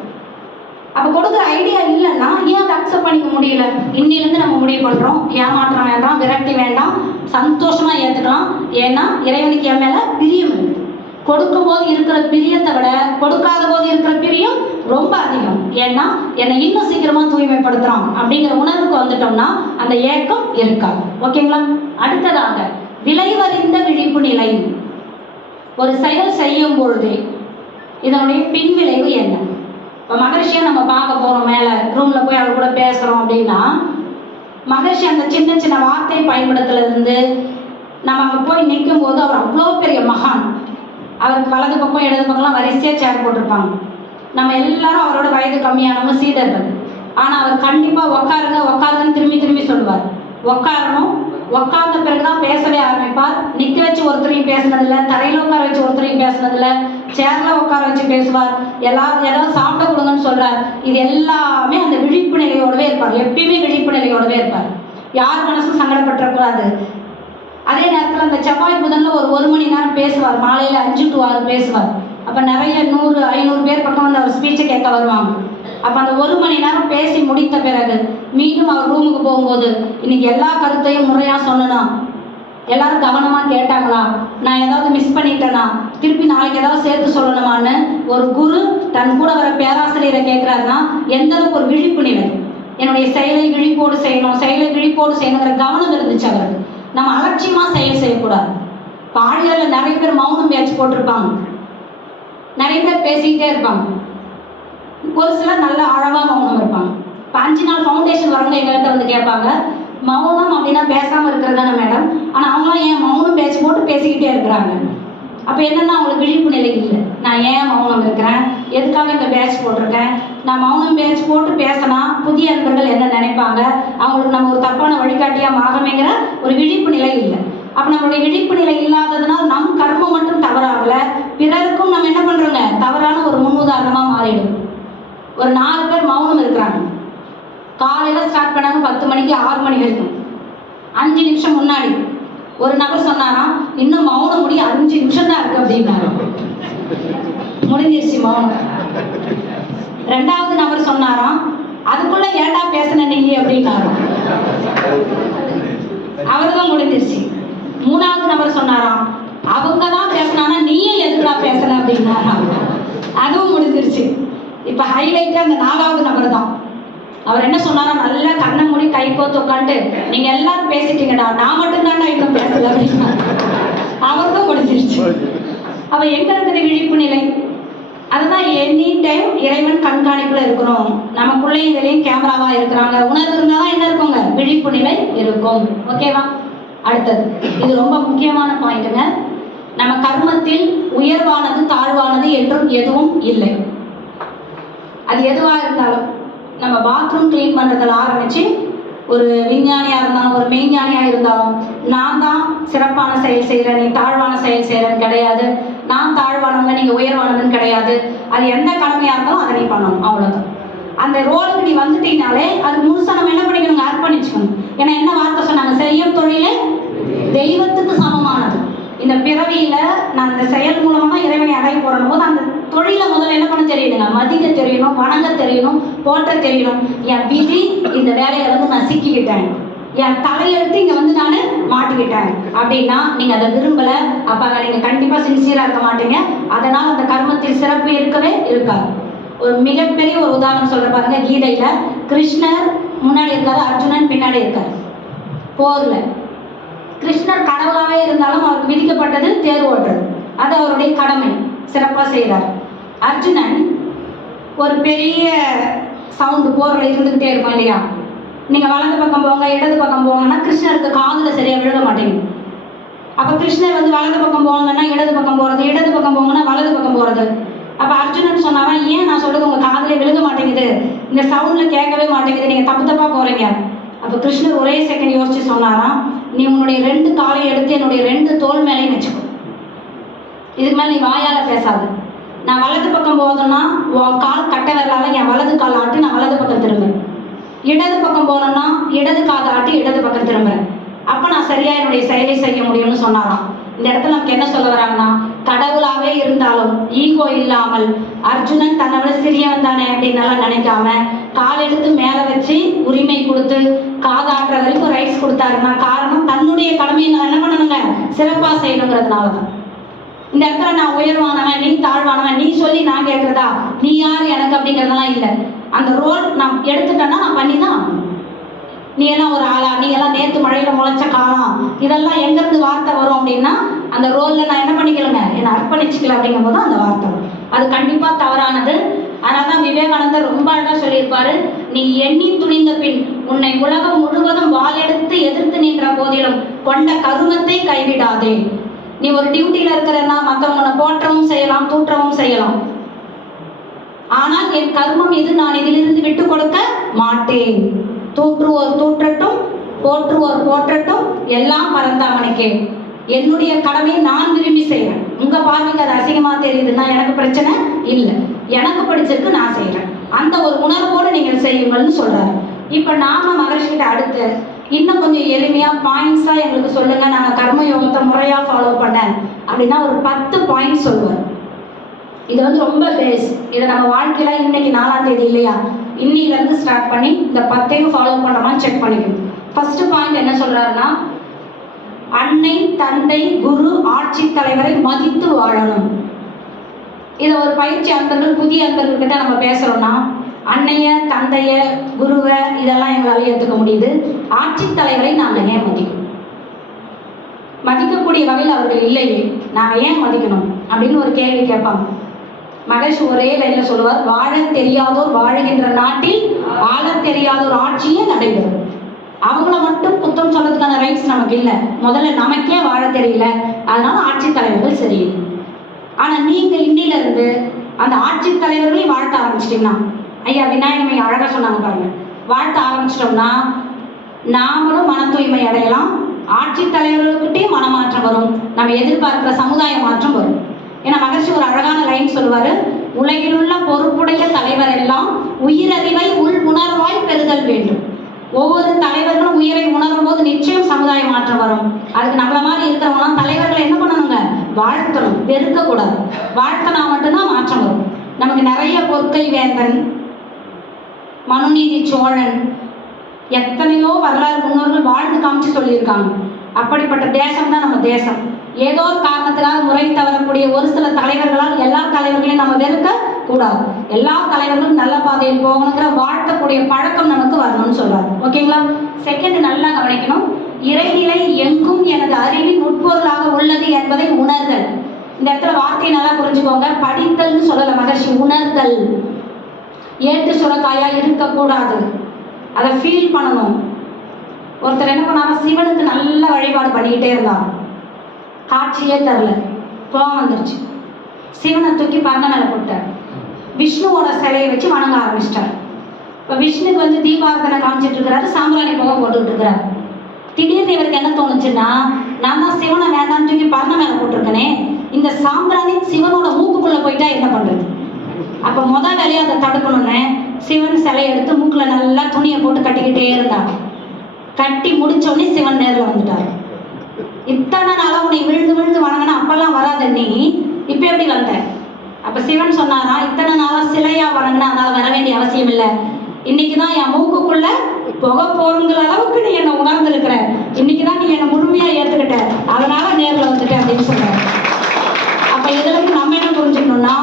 அப்போ கொடுக்குற ஐடியா இல்லைன்னா ஏன் அதை அக்செப்ட் பண்ணிக்க முடியல? இன்னிலிருந்து நம்ம முடிவு பண்ணுறோம், ஏமாற்றம் வேண்டாம், விரக்தி வேண்டாம், சந்தோஷமாக ஏற்றுக்கலாம். ஏன்னா இறைவனுக்கு என் மேலே பிரியம் இருக்கு. கொடுக்கும்போது இருக்கிற பிரியத்தை விட கொடுக்காத போது இருக்கிற பிரியம் ரொம்ப அதிகம். ஏன்னா என்னை இன்னும் சீக்கிரமாக தூய்மைப்படுத்துகிறான் அப்படிங்கிற உணர்வுக்கு வந்துட்டோம்னா அந்த ஏக்கம் இருக்காது. ஓகேங்களா? அடுத்ததாக விளைவறிந்த விழிப்பு நிலை. ஒரு செயல் செய்யும் பொழுது இதனுடைய பின்விளைவு என்ன? இப்போ மகரிஷியை நம்ம பார்க்க போகிறோம், மேலே ரூமில் போய் அவர் கூட பேசுகிறோம் அப்படின்னா மகரிஷி அந்த சின்ன சின்ன வார்த்தை பயன்படுத்துறதுலேருந்து நம்ம அங்கே போய் நிற்கும் போது அவர் அவ்வளோ பெரிய மகான். அவருக்கு வலது பக்கம் இடது பக்கம்லாம் வரிசையாக சேர் போட்டிருப்பாங்க. நம்ம எல்லாரும் அவரோட வயது கம்மியானவங்க, சீடர்கள். ஆனால் அவர் கண்டிப்பாக உக்காருங்க உக்காருங்கன்னு திரும்பி திரும்பி சொல்லுவார். உக்காரணும், உக்கார்ந்த பிறகுதான் பேசவே ஆரம்பிப்பார். நிற்க வச்சு ஒருத்தரையும் பேசுனதில்ல, தரையில் உட்கார வச்சு ஒருத்தரையும் பேசுனதில்ல, சேர்ல உட்கார வச்சு பேசுவார். எல்லாரும் ஏதாவது சாப்பிட கொடுங்கன்னு சொல்றார். இது எல்லாமே அந்த விழிப்பு நிலையோடவே இருப்பார். எப்பயுமே விழிப்பு நிலையோடவே இருப்பார். யார் மனசும் சங்கடப்பட்டுறக்கூடாது. அதே நேரத்தில் அந்த செவ்வாய் புதன்ல ஒரு மணி நேரம் பேசுவார். மாலையில் 5 to 6 பேசுவார். அப்போ நிறைய 100-500 பேர் பக்கம் வந்து அவர் ஸ்பீச்சை கேட்க வருவாங்க. அப்போ அந்த 1 மணி நேரம் பேசி முடித்த பிறகு மீண்டும் அவர் ரூமுக்கு போகும்போது இன்னைக்கு எல்லா கருத்தையும் முறையாக சொன்னா, எல்லாரும் கவனமாக கேட்டாங்களா, நான் ஏதாவது மிஸ் பண்ணிட்டேனா, திருப்பி நாளைக்கு ஏதாவது சேர்த்து சொல்லணுமான்னு ஒரு குரு தன் கூட வர பேராசிரியரை கேட்குறாருன்னா எந்த அளவுக்கு ஒரு விழிப்பு நிலை. என்னுடைய செயலை விழிப்போடு செய்யணும், செயலை விழிப்போடு செய்யணுங்கிற கவனம் இருந்துச்சு அவருக்கு. நம்ம அலட்சியமாக செயல் செய்யக்கூடாது. பாடிகளில் நிறைய பேர் மௌனம் பேச்சு போட்டிருப்பாங்க, நிறைய பேர் பேசிக்கிட்டே இருப்பாங்க. ஒரு சிலர் நல்ல ஆழமாக மௌனம் இருப்பாங்க. இப்போ 5 நாள் ஃபவுண்டேஷன் வரவங்க எங்கள்கிட்ட வந்து கேட்பாங்க, மௌனம் அப்படின்னா பேசாமல் இருக்கிறது தானே மேடம், ஆனால் அவங்களாம் ஏன் மௌனம் பேச்சு போட்டு பேசிக்கிட்டே இருக்கிறாங்க? அப்போ என்னென்னா அவங்களுக்கு விழிப்பு நிலை இல்லை. நான் ஏன் மௌனம் இருக்கிறேன், எதுக்காக இந்த பேட்ச் போட்டிருக்கேன், நான் மௌனம் பேட்ச் போட்டு பேசினா புதிய நண்பர்கள் என்ன நினைப்பாங்க, அவங்களுக்கு நம்ம ஒரு தப்பான வழிகாட்டியாக மாறமேங்கிற ஒரு விழிப்பு நிலை இல்லை. அப்போ நம்மளுடைய விழிப்பு நிலை இல்லாததுனால் நம் கர்மம் மட்டும் தவறாகலை, பிறருக்கும் நம்ம என்ன பண்ணுறோங்க, தவறான ஒரு முன்னுதாரணமாக மாறிடும். ஒரு 4 பேர் மௌனம் இருக்கிறாங்க. காலையில் ஸ்டார்ட் பண்ணாங்க 10 மணிக்கு 6 மணி வரைக்கும். 5 நிமிஷம் முன்னாடி ஒரு நபர் சொன்னாராம், இன்னும் மௌனம் முடிய 5 நிமிஷம் தான் இருக்கு அப்படின்னாரு. முடிஞ்சிருச்சு மௌனம். 2வது நபர் சொன்னாராம், அதுக்குள்ள ஏண்டா பேசின நீங்க அப்படின்னாரு. அவர்தான் முடிஞ்சிருச்சு. 3வது நபர் சொன்னாராம், அவங்க தான் பேசினானா நீயே எதுக்குடா பேசல அப்படின்னாராம். அதுவும் முடிஞ்சிருச்சு. இப்ப ஹைலைட்டா அந்த 4வது நபர் தான். அவர் என்ன சொன்னாரா, நல்லா கண்ணை மூடி கை கோத்து உட்காந்து நீங்க எல்லாரும் பேசிட்டீங்கடா, நான் மட்டும்தான்டா இன்னும் பேசல அப்படின்னா அவர்தான் முடிஞ்சிருச்சு. அவ எங்க இருக்குது விழிப்பு நிலை? அதுதான் எனி டைம் இறைவன் கண்காணிப்புல இருக்கிறோம். நமக்குள்ளேயும் இதுலயும் கேமராவா இருக்கிறாங்க. உணர்வு இருந்தாதான் என்ன இருக்குங்க, விழிப்பு நிலை இருக்கும். ஓகேவா? அடுத்தது இது ரொம்ப முக்கியமான பாயிண்ட்டுங்க. நம்ம கர்மத்தில் உயர்வானது தாழ்வானது என்றும் எதுவும் இல்லை. அது எதுவா இருந்தாலும் நம்ம பாத்ரூம் கிளீன் பண்ணுறதுல ஆரம்பித்து ஒரு விஞ்ஞானியாக இருந்தாலும் ஒரு மெய்ஞானியாக இருந்தாலும் நான் தான் சிறப்பான செயல் செய்கிறேன், நீ தாழ்வான செயல் செய்கிறேன்னு கிடையாது. நான் தாழ்வானவங்க நீங்கள் உயர்வானதுன்னு கிடையாது. அது எந்த கடமையாக இருந்தாலும் அதை நீ பண்ணணும், அவ்வளோதான். அந்த ரோலுக்கு நீ வந்துட்டீங்கனாலே அது முழுசாக நம்ம என்ன பண்ணிக்கணுங்க, அர்ப்பணிச்சுக்கணும். ஏன்னா என்ன வார்த்தை சொன்னாங்க, செய்யும் தொழிலே தெய்வத்துக்கு சமமானது. இந்த பிறவியில நான் இந்த செயல் மூலமா தான் இறைவனை அடைய போறணும் போது அந்த தொழிலை முதல்ல என்ன பண்ண தெரியணுங்க, மதிக்க தெரியணும், வணங்க தெரியணும், போற்ற தெரியணும். என் விதி இந்த வேலையில வந்து நான் சிக்கிக்கிட்டேன், என் தலையெழுத்து இங்க வந்து நான் மாட்டிக்கிட்டேன் அப்படின்னா நீங்க அதை விரும்பல, அப்ப நீங்க கண்டிப்பா சின்சியரா இருக்க மாட்டீங்க. அதனால அந்த கர்மத்தில் சிறப்பு இருக்கவே இருக்காது. ஒரு மிகப்பெரிய ஒரு உதாரணம் சொல்ற பாருங்க, கீதையில கிருஷ்ணர் முன்னாடி இருக்காரு, அர்ஜுனன் பின்னாடி இருக்காரு. போர்ல கிருஷ்ணர் கடவுளாகவே இருந்தாலும் அவருக்கு விதிக்கப்பட்டது தேர் ஓட்டுறது, அது அவருடைய கடமை, சிறப்பாக செய்கிறார். அர்ஜுனன் ஒரு பெரிய சவுண்டு போரில் இருந்துக்கிட்டே இருக்கும் இல்லையா, நீங்கள் வலது பக்கம் போங்க இடது பக்கம் போங்கன்னா கிருஷ்ணருக்கு காதில் சரியாக விழுக மாட்டேங்குது. அப்போ கிருஷ்ணர் வந்து வலது பக்கம் போங்கன்னா இடது பக்கம் போகிறது, இடது பக்கம் போங்கன்னா வலது பக்கம் போகிறது. அப்போ அர்ஜுனன் சொன்னாராம், ஏன் நான் சொல்கிறது உங்கள் காதில் விழுக மாட்டேங்குது, இந்த சவுண்டில் கேட்கவே மாட்டேங்குது, நீங்கள் தப்பு தப்பாக போகிறீங்க. அப்போ கிருஷ்ணர் ஒரே செகண்ட் யோசிச்சு சொன்னாராம், நீ உன்னுடைய 2 காலையும் எடுத்து என்னுடைய 2 தோள் மேலையும் வச்சுக்கோ. இதுக்கு மேலே நீ வாயால பேசாது. நான் வலது பக்கம் போகணும்னா உன் கால் கட்டை விரலால என் வலது கால் ஆட்டி நான் வலது பக்கம் திரும்புறேன். இடது பக்கம் போகணும்னா இடது காதை ஆட்டி இடது பக்கம் திரும்புறேன். அப்போ நான் சரியா என்னுடைய செயலை செய்ய முடியும்னு சொன்னாராம். இந்த இடத்துல நமக்கு என்ன சொல்ல வராங்கன்னா, கடவுளாவே இருந்தாலும் ஈகோ இல்லாமல் அர்ஜுனன் தன்னை விட சிறியவன் தானே அப்படின்னு எல்லாம் நினைக்காம கால் எடுத்து மேலே வச்சு உரிமை கொடுத்து காதாடுற வரைக்கும் ரைட்ஸ் கொடுத்தாருன்னா காரணம் தன்னுடைய கடமையை நான் என்ன பண்ணணுங்க, சிறப்பாக செய்யணுங்கிறதுனால தான். இந்த இடத்துல நான் உயர்வானவன் நீ தாழ்வானவன் நீ சொல்லி நான் கேட்கறதா, நீ யார் எனக்கு அப்படிங்கிறதெல்லாம் இல்லை. அந்த ரோல் நான் எடுத்துட்டேன்னா நான் பண்ணி தான் ஆகணும். நீ எல்லாம் ஒரு ஆளா, நீ எல்லாம் நேற்று மழையில முளைச்ச காலம், இதெல்லாம் எங்கிருந்து வார்த்தை வரும் அப்படின்னா அந்த ரோல்ல நான் என்ன பண்ணிக்கலங்க, என்னை அர்ப்பணிச்சுக்கல அப்படிங்கும் போது அந்த வார்த்தை வரும். அது கண்டிப்பா தவறானது. அதனால்தான் விவேகானந்தர் ரொம்ப அழகா சொல்லியிருப்பாரு, நீ எண்ணி துணிந்த பின் உன்னை உலகம் முழுவதும் வாளெடுத்து எதிர்த்து நின்ற போதிலும் கொண்ட கருமத்தை கைவிடாதே. நீ ஒரு டியூட்டியில இருக்கிறன்னா மற்றவங்க உன்னை போற்றவும் செய்யலாம் தூற்றவும் செய்யலாம், ஆனால் என் கர்மம் இது, நான் இதிலிருந்து விட்டு கொடுக்க மாட்டேன். தூற்றுவோர் தூற்றட்டும் போற்றுவோர் போற்றட்டும் எல்லாம் பறந்த அவனுக்கே. என்னுடைய கடமையை நான் விரும்பி செய்கிறேன். உங்க பார்வைக்கு அது அசிங்கமா தெரியுதுன்னா எனக்கு பிரச்சனை இல்லை, எனக்கு பிடிச்சிருக்கு நான் செய்கிறேன். அந்த ஒரு உணர்வோடு நீங்கள் செய்யுங்கள்னு சொல்றாரு. இப்போ நாம மகரிஷிகிட்ட அடுத்து இன்னும் கொஞ்சம் எளிமையா பாயிண்ட்ஸா எங்களுக்கு சொல்லுங்க, நாங்கள் கர்ம யோகத்தை முறையா ஃபாலோ பண்ண அப்படின்னா ஒரு 10 பாயிண்ட்ஸ் சொல்லுவார். இது வந்து ரொம்ப பேஸ். இதை நம்ம வாழ்க்கையில இன்னைக்கு 4ஆம் தேதி இல்லையா, இன்னிலிருந்து ஸ்டார்ட் பண்ணி இந்த 10ஐயும் ஃபாலோ பண்ணுறோமான்னு செக் பண்ணிக்கணும். ஃபர்ஸ்ட் பாயிண்ட் என்ன சொல்றாருன்னா, அன்னை தந்தை குரு ஆட்சி தலைவரை மதித்து வாழணும். இதை ஒரு பயிற்சி அன்பர்கள் புதிய அன்பர்கள்கிட்ட நம்ம பேசுறோம்னா, அன்னைய தந்தைய குருவை இதெல்லாம் எங்களால் ஏற்றுக்க முடியுது, ஆட்சி தலைவரை நாங்கள் ஏன் மதிக்கணும், மதிக்கக்கூடிய வகையில் அவர்கள் இல்லையே நாங்கள் ஏன் மதிக்கணும் அப்படின்னு ஒரு கேள்வி கேட்பாங்க. மகேஷ் ஒரே லைன்ல சொல்லுவார், வாழ தெரியாதோர் வாழுகின்ற நாட்டில் ஆள தெரியாதோர் ஆட்சியே நடைபெறும். அவங்கள மட்டும் குற்றம் சொல்றதுக்கான ரைட்ஸ் நமக்கு இல்லை. முதல்ல நமக்கே வாழ தெரியல, அதனால ஆட்சி தலைவர்கள் சரியில்லை. ஆனா நீங்க இன்னில இருந்து அந்த ஆட்சி தலைவர்களையும் வாழ்த்த ஆரம்பிச்சிட்டீங்கன்னா, ஐயா விநாயகமை அழகா சொன்னாங்க பாருங்க, வாழ்த்த ஆரம்பிச்சிட்டோம்னா நாமளும் மன தூய்மை அடையலாம், ஆட்சி தலைவர்களுக்கிட்டே மனமாற்றம் வரும், நம்ம எதிர்பார்க்கிற சமுதாய மாற்றம் வரும். ஏன்னா மகர்ஷி ஒரு அழகான லைன் சொல்லுவாரு, உலகிலுள்ள பொறுப்புடைய தலைவர் எல்லாம் உயிரறிவை உள் உணர்வாய் பெறுதல் வேண்டும். ஒவ்வொரு தலைவர்களும் உயிரை உணரும் போது நிச்சயம் சமுதாய மாற்றம் வரும். அதுக்கு நம்மள மாதிரி இருக்கிறவங்களாம் தலைவர்களை என்ன பண்ணணுங்க, வாழ்த்தணும், வெறுக்கக்கூடாது. வாழ்த்தனா மட்டும்தான் மாற்றம் வரும். நமக்கு நிறைய பொற்கை வேந்தன், மனுநீதி சோழன், எத்தனையோ வரலாறு முன்னோர்கள் வாழ்ந்து காமிச்சு சொல்லியிருக்காங்க. அப்படிப்பட்ட தேசம் தான் நம்ம தேசம். ஏதோ ஒரு காரணத்துக்காக முறை தவறக்கூடிய ஒரு சில தலைவர்களால் எல்லா தலைவர்களையும் நம்ம வெறுக்க கூடாது. எல்லா தலைவர்களும் நல்ல பாதையில் போகணுங்கிற வாழ்த்தக்கூடிய பழக்கம் நமக்கு வரணும்னு சொல்றாரு. ஓகேங்களா? செகண்ட் நல்லா கவனிக்கணும், இறைநிலை எங்கும் எனது அறிவின் உட்பொருளாக உள்ளது என்பதை உணர்தல். இந்த இடத்துல வார்த்தையை நல்லா புரிஞ்சுக்கோங்க, படித்தல்னு சொல்லல மகர்ஷி, உணர்தல். ஏட்டு சுரக்காயா இருக்கக்கூடாது, அதை ஃபீல் பண்ணணும். ஒருத்தர் என்ன பண்ணாங்க, சிவனுக்கு நல்ல வழிபாடு பண்ணிக்கிட்டே இருந்தார், காட்சியே தரல, கோபம் வந்துருச்சு, சிவனை தூக்கி பரண மேலே போட்டார், விஷ்ணுவோட சிலையை வச்சு வணங்க ஆரம்பிச்சிட்டார். இப்போ விஷ்ணுக்கு வந்து தீபாரதனை காமிச்சிட்டு இருக்கிறாரு, சாம்பிராணி போகம் போட்டுக்கிட்டு இருக்கிறாரு. திடீர்னு இவருக்கு என்ன தோணுச்சுன்னா, நான் தான் சிவனை வேண்டாம்னு தூக்கி பரண மேலே போட்டிருக்கனே, இந்த சாம்பிராணி சிவனோட மூக்குக்குள்ளே போயிட்டா என்ன பண்ணுறது? அப்போ முதல் வேலையை அதை தடுக்கணும்னு சிவன் சிலையை எடுத்து மூக்கில் நல்லா துணியை போட்டு கட்டிக்கிட்டே இருந்தார். கட்டி முடிச்சோடனே சிவன் நேரில் வந்துட்டார். இத்தனை நாளாக உன்னை விழுந்து விழுந்து வணங்கினா அப்பெல்லாம் வராத நீ, இப்போ எப்படி வந்த? அப்போ சிவன் சொன்னாரா, இத்தனை நாளாக சிலையாக வணங்கினா அதனால் வர வேண்டிய அவசியம் இல்லை, இன்னைக்கு தான் என் மூக்குக்குள்ள புகை போருங்கிற அளவுக்கு நீ என்னை உணர்ந்துருக்கிற, இன்னைக்கு தான் நீ என்னை முழுமையாக ஏற்றுக்கிட்ட, அதனால நேரில் வந்துட்ட அப்படின்னு சொல்கிறார். அப்போ இதில் நம்ம என்ன புரிஞ்சுக்கணும்னா,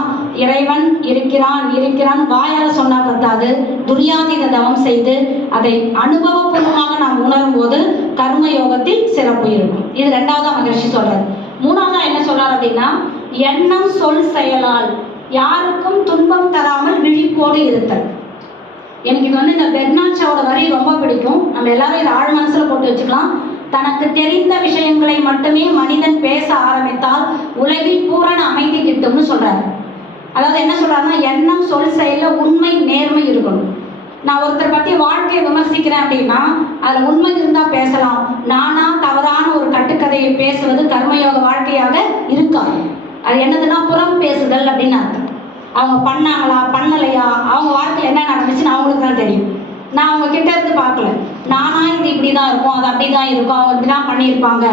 இறைவன் இருக்கிறான் இருக்கிறான் வாயால சொன்னா பத்தாது, துரியாதீத தவம் செய்து அதை அனுபவபூர்வமாக நாம் உணரும் போது கர்ம யோகத்தில் சிறப்பு இருக்கும். இது 2வதா மகரிஷி சொல்றாரு. 3வதா என்ன சொல்றாரு அப்படின்னா, எண்ணம் சொல் செயலால் யாருக்கும் துன்பம் தராமல் விழிப்போடு இருத்தல். எனக்கு இது வந்து இந்த பெர்னாட் ஷாவோட வரி ரொம்ப பிடிக்கும். நம்ம எல்லாரும் இதை ஆழ் மனசுல போட்டு வச்சுக்கலாம். தனக்கு தெரிந்த விஷயங்களை மட்டுமே மனிதன் பேச ஆரம்பித்தால் உலகில் பூரண அமைதி கிட்டும்னு சொல்றாரு. அதாவது என்ன சொல்றாருன்னா, எண்ணம் சொல் செயல உண்மை நேர்மை இருக்கணும். நான் ஒருத்தரை பற்றி வாழ்க்கையை விமர்சிக்கிறேன் அப்படின்னா அதில் உண்மை இருந்தால் பேசலாம். நானா தவறான ஒரு கட்டுக்கதையை பேசுவது கர்மயோக வாழ்க்கையாக இருக்காது. அது என்னதுன்னா புறம் பேசுதல் அப்படின்னு அர்த்தம். அவங்க பண்ணாங்களா பண்ணலையா, அவங்க வாழ்க்கையில் என்ன நடந்துச்சுன்னு அவங்களுக்கு தான் தெரியும். நான் அவங்க கிட்ட இருந்து பார்க்கல. நானா இது இப்படி தான் இருக்கும், அது அப்படி தான் இருக்கும், அவங்க இப்படி தான் பண்ணியிருப்பாங்க.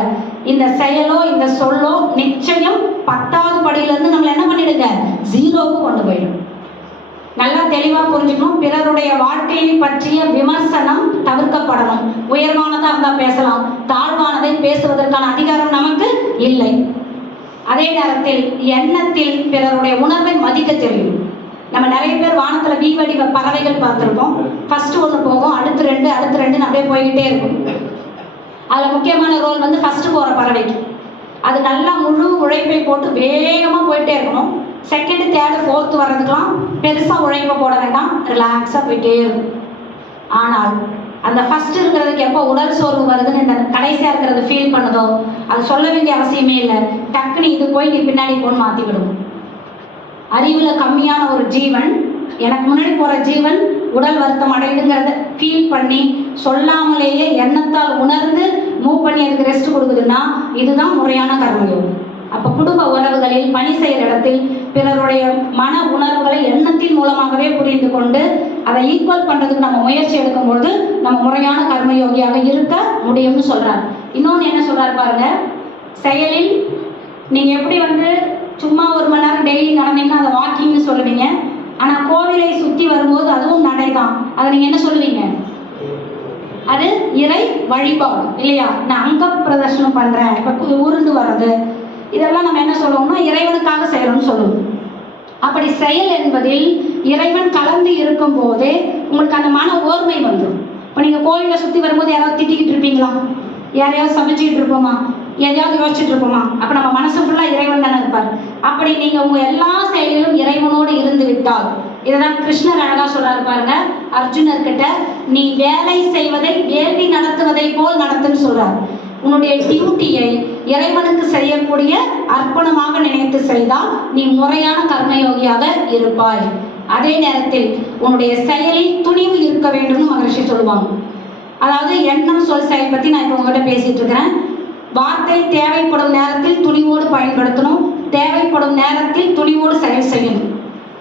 இந்த செயலோ இந்த சொல்லோ நிச்சயம் 10வது படியிலேருந்து நம்மளை என்ன பண்ணிடுங்க, 0க்கு கொண்டு போயிடும். நல்லா தெளிவாக புரிஞ்சுக்கணும். பிறருடைய வாழ்க்கையை பற்றிய விமர்சனம் தவிர்க்கப்படணும். உயர்வானதாக இருந்தால் பேசலாம், தாழ்வானதை பேசுவதற்கான அதிகாரம் நமக்கு இல்லை. அதே நேரத்தில் எண்ணத்தில் பிறருடைய உணர்வை மதிக்க தெரியும். நம்ம நிறைய பேர் வானத்தில் வீவடிவ பறவைகள் பார்த்துருப்போம். ஃபர்ஸ்ட் ஒன்று போகும், அடுத்து 2 அடுத்து 2 அப்படியே போய்கிட்டே இருக்கும். அதில் முக்கியமான ரோல் வந்து ஃபர்ஸ்ட் போகிற பறவைக்கு. அது நல்லா முழு உழைப்பை போட்டு வேகமாக போயிட்டே இருக்கணும். செகண்ட், தேர்டு, 4th வர்றதுக்கெல்லாம் பெருசாக உழைப்பை போட வேண்டாம், ரிலாக்ஸாக போயிட்டே இருக்கும். ஆனால் அந்த ஃபர்ஸ்ட் இருக்கிறதுக்கு எப்போ உடல் சோர்வு வருதுன்னு இந்த கடைசியாக இருக்கிறது ஃபீல் பண்ணுதோ அது சொல்ல வேண்டிய அவசியமே இல்லை. டக்குன்னு இது போய் நீ பின்னாடி போன்னு மாற்றி விடும். அறிவில் கம்மியான ஒரு ஜீவன் எனக்கு முன்னாடி போகிற ஜீவன் உடல் வருத்தம் அடையுதுங்கிறத ஃபீல் பண்ணி சொல்லாமலேயே எண்ணத்தால் உணர்ந்து மூவ் பண்ணி அதுக்கு ரெஸ்ட் கொடுக்குதுன்னா இதுதான் முறையான கர்மயோகம். அப்போ குடும்ப உறவுகளில், பணி செய்கிற இடத்தில் பிறருடைய மன உணர்வுகளை எண்ணத்தின் மூலமாகவே புரிந்து கொண்டு அதை ஈக்குவல் பண்ணுறதுக்கு நம்ம முயற்சி எடுக்கும்போது நம்ம முறையான கர்மயோகியாக இருக்க முடியும்னு சொல்கிறார். இன்னொன்று என்ன சொல்கிறார் பாருங்க, செயலில் நீங்கள் எப்படி வந்து சும்மா 1 மணி நேரம் டெய்லி நடந்தீங்கன்னா அதை வாக்கிங்னு சொல்லுவீங்க. ஆனால் கோவிலை சுற்றி வரும்போது அதுவும் நடை தான். அதை நீங்கள் என்ன சொல்லுவீங்க, அது இறை வழிபாடு இல்லையா? நான் அங்க பிரதர்ஷனம் பண்ணுறேன், இப்போ உருண்டு வர்றது, இதெல்லாம் நம்ம என்ன சொல்லுவோம்னா இறைவனுக்காக செய்கிறோம்னு சொல்லுவோம். அப்படி செயல் என்பதில் இறைவன் கலந்து இருக்கும் போது உங்களுக்கு அந்த மன ஓர்மை வந்துடும். இப்போ நீங்கள் கோயிலை சுற்றி வரும்போது யாராவது திட்டிக்கிட்டு இருப்பீங்களா, யாரையாவது சமைச்சிக்கிட்டு இருப்போமா, எதையாவது யோசிச்சுட்டு இருப்போமா? அப்போ நம்ம மனசு ஃபுல்லாக இறைவன் தானே இருப்பார். அப்படி நீங்கள் உங்கள் எல்லா செயலிலும் இறைவனோடு இருந்து விட்டால், இதெல்லாம் கிருஷ்ணர் அழகாக சொல்றாரு பாருங்க அர்ஜுனர்கிட்ட, நீ வேலை செய்வதை வேள்வி நடத்துவதை போல் நடத்துன்னு சொல்றார். உன்னுடைய டியூட்டியை இறைவனுக்கு செய்யக்கூடிய அர்ப்பணமாக நினைத்து செய்தால் நீ முறையான கர்மயோகியாக இருப்பாய். அதே நேரத்தில் உன்னுடைய செயலில் துணிவு இருக்க வேண்டும்னு மகரிஷி சொல்லுவாங்க. அதாவது எண்ணம், சொல், செயல் பற்றி நான் இப்போ உங்கள்கிட்ட பேசிட்டு இருக்கிறேன். வார்த்தை தேவைப்படும் நேரத்தில் துணிவோடு பயன்படுத்தணும், தேவைப்படும் நேரத்தில் துணிவோடு செயல் செய்யணும்.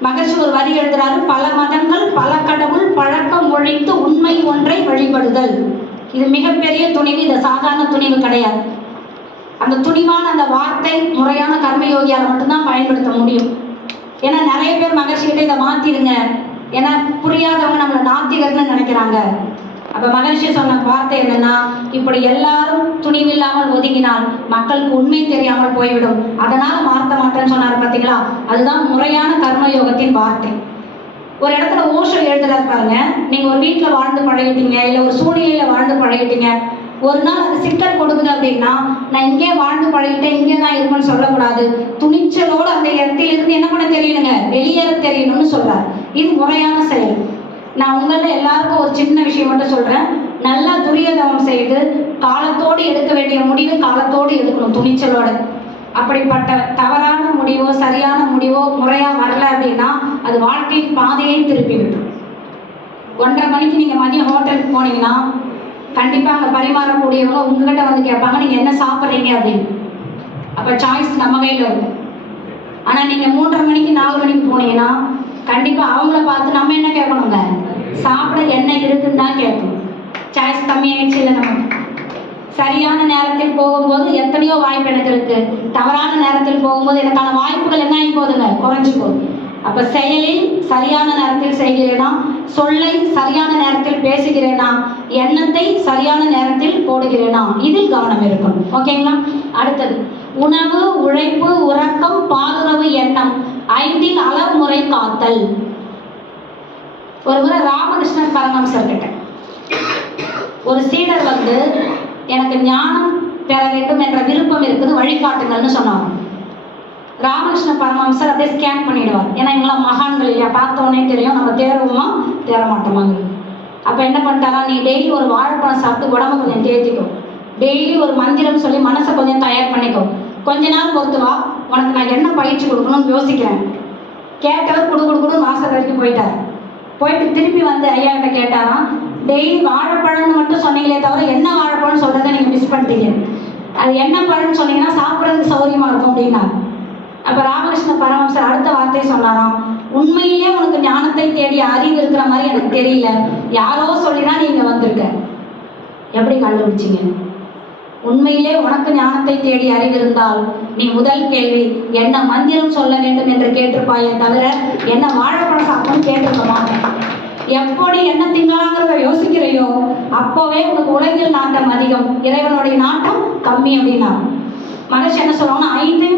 மகரிஷி ஒரு வரி எழுதுறாரு, பல மதங்கள் பல கடவுள் பழக்கம் ஒழித்து உண்மை ஒன்றை வழிபடுதல். இது மிகப்பெரிய துணிவு, இது சாதாரண துணிவு கிடையாது. அந்த துணிவான அந்த வார்த்தை முறையான கர்மயோகியால் மட்டும்தான் பயன்படுத்த முடியும். ஏன்னா நிறைய பேர் மகரிஷிகிட்ட இதை மாற்றிடுங்க, ஏன்னா புரியாதவங்க நம்மளை நாத்திகர்னு நினைக்கிறாங்க. அப்போ மகரிஷி சொன்ன வார்த்தை என்னன்னா, இப்படி எல்லாரும் துணிவில்லாமல் ஒதுங்கினால் மக்களுக்கு உண்மை தெரியாமல் போய்விடும், அதனால மாற்ற மாட்டேன்னு சொன்னார் பார்த்தீங்களா? அதுதான் முறையான கர்மயோகத்தின் வார்த்தை. ஒரு இடத்துல ஓஷோ எழுதுறாரு பாருங்க, நீங்க ஒரு வீட்டில் வாழ்ந்து பழகிட்டீங்க, இல்லை ஒரு சூழ்நிலையில வாழ்ந்து பழகிட்டீங்க, ஒரு நாள் அது சிக்கல் கொடுக்குது அப்படின்னா நான் இங்கே வாழ்ந்து பழகிட்டேன், இங்கே தான் இருக்குன்னு சொல்லக்கூடாது, துணிச்சலோடு அந்த இடத்திலிருந்து என்ன பண்ண தெரியணுங்க, வெளியேற தெரியணும்னு சொல்றாரு. இது முறையான செயல். நான் உங்கள எல்லாருக்கும் ஒரு சின்ன விஷயம் மட்டும் சொல்றேன், நல்லா துரியதவம் செய்து காலத்தோடு எடுக்க வேண்டிய முடிவு காலத்தோடு எடுக்கணும், துணிச்சலோடு. அப்படிப்பட்ட தவறான முடிவோ சரியான முடிவோ முறையா வரல அப்படின்னா அது வாழ்க்கையின் பாதையை திருப்பி விட்டுரும். 1:30 மணிக்கு நீங்க மதியம் ஹோட்டலுக்கு போனீங்கன்னா கண்டிப்பா அங்க பரிமாறக்கூடியவங்க உங்ககிட்ட வந்து கேட்பாங்க, நீங்க என்ன சாப்பிட்றீங்க அப்படின்னு. அப்ப சாய்ஸ் நம்ம கையில இருக்கும். ஆனா நீங்க 3:30 மணிக்கு 4 மணிக்கு போனீங்கன்னா கண்டிப்பா அவங்கள பார்த்து நம்ம என்ன கேட்கணுங்க, சாப்பிட என்ன இருக்குன்னு தான் கேட்கணும். சாய்ஸ் கம்மியாயிடுச்சு இல்லை நமக்கு. சரியான நேரத்தில் போகும்போது எத்தனையோ வாய்ப்பு எனக்கு இருக்கு, தவறான நேரத்தில் போகும்போது எனக்கான வாய்ப்புகள் என்ன ஆகி போகுதுங்க, குறைஞ்சு போகுது. அப்ப செயலில் சரியான நேரத்தில் செய்கிறேனா, சொல்லை சரியான நேரத்தில் பேசுகிறேனா, எண்ணத்தை சரியான நேரத்தில் போடுகிறேனா, இதில் கவனம் இருக்கணும். ஓகேங்களா? அடுத்தது உணவு, உழைப்பு, உறக்கம், பாதுகாப்பு, எண்ணம் 5இல் அளவுமுறை காத்தல். ஒரு முறை ராமகிருஷ்ணன் பரமஹம்சர் கிட்ட ஒரு சீடர் வந்து எனக்கு ஞானம் பெற வேண்டும் என்ற விருப்பம் இருக்குது, வழிகாட்டுங்கள்னு சொன்னாங்க. ராமகிருஷ்ண பரமஹம்சர் அப்படியே ஸ்கேன் பண்ணிடுவார். ஏன்னா இவங்களாம் மகான்கள் இல்லையா, பார்த்தோன்னே தெரியும் நம்ம தேர்வுமா தேர மாட்டோமாங்க. அப்போ என்ன பண்ணிட்டாரா, நீ டெய்லி ஒரு வாழைப்பழம் சாப்பிட்டு உடம்பு கொஞ்சம் தேர்த்திக்கோ, டெய்லி ஒரு மந்திரம் சொல்லி மனசை கொஞ்சம் தயார் பண்ணிக்கோ, கொஞ்ச நாள் பொறுத்து வா, உனக்கு நான் என்ன பயிற்சி கொடுக்கணும்னு யோசிக்கிறேன். கேட்டவர் குடு குடுன்னு வாசல் வரைக்கும் போயிட்டார். போயிட்டு திருப்பி வந்து ஐயா கிட்ட கேட்டாராம், டெய்லி வாழைப்பழம்னு மட்டும் சொன்னீங்களே தவிர என்ன வாழைப்பழம்னு சொல்றதை நீங்க மிஸ் பண்ணிட்டீங்க. அது என்ன பழம்னு சொன்னீங்கன்னா சாப்பிட்றதுக்கு சௌகரியமா இருக்கும் அப்படின்னா. அப்ப ராமகிருஷ்ண பரமஹம்சர் அடுத்த வார்த்தையை சொன்னாராம், உண்மையிலே உனக்கு ஞானத்தை தேடி அறிவு இருக்கிற மாதிரி எனக்கு தெரியல, யாரோ சொல்லிதான் நீங்க வந்திருக்க. எப்படி கண்டுபிடிச்சிங்க? உண்மையிலே உனக்கு ஞானத்தை தேடி அறிவு இருந்தால் நீ முதல் கேள்வி என்ன மந்திரம் சொல்ல வேண்டும் என்று கேட்டிருப்பாயே தவிர என்ன வாழைப்பழம் சாப்பிடணும்னு கேட்டிருக்க மாட்டேன். எப்படி என்ன திங்களாங்கிறத யோசிக்கிறையோ அப்போவே உனக்கு உலகில் நாட்டம் அதிகம், இறைவனுடைய நாட்டம் கம்மி அப்படின்னா. மகர்ஷி என்ன சொல்லுவாங்கன்னா, 5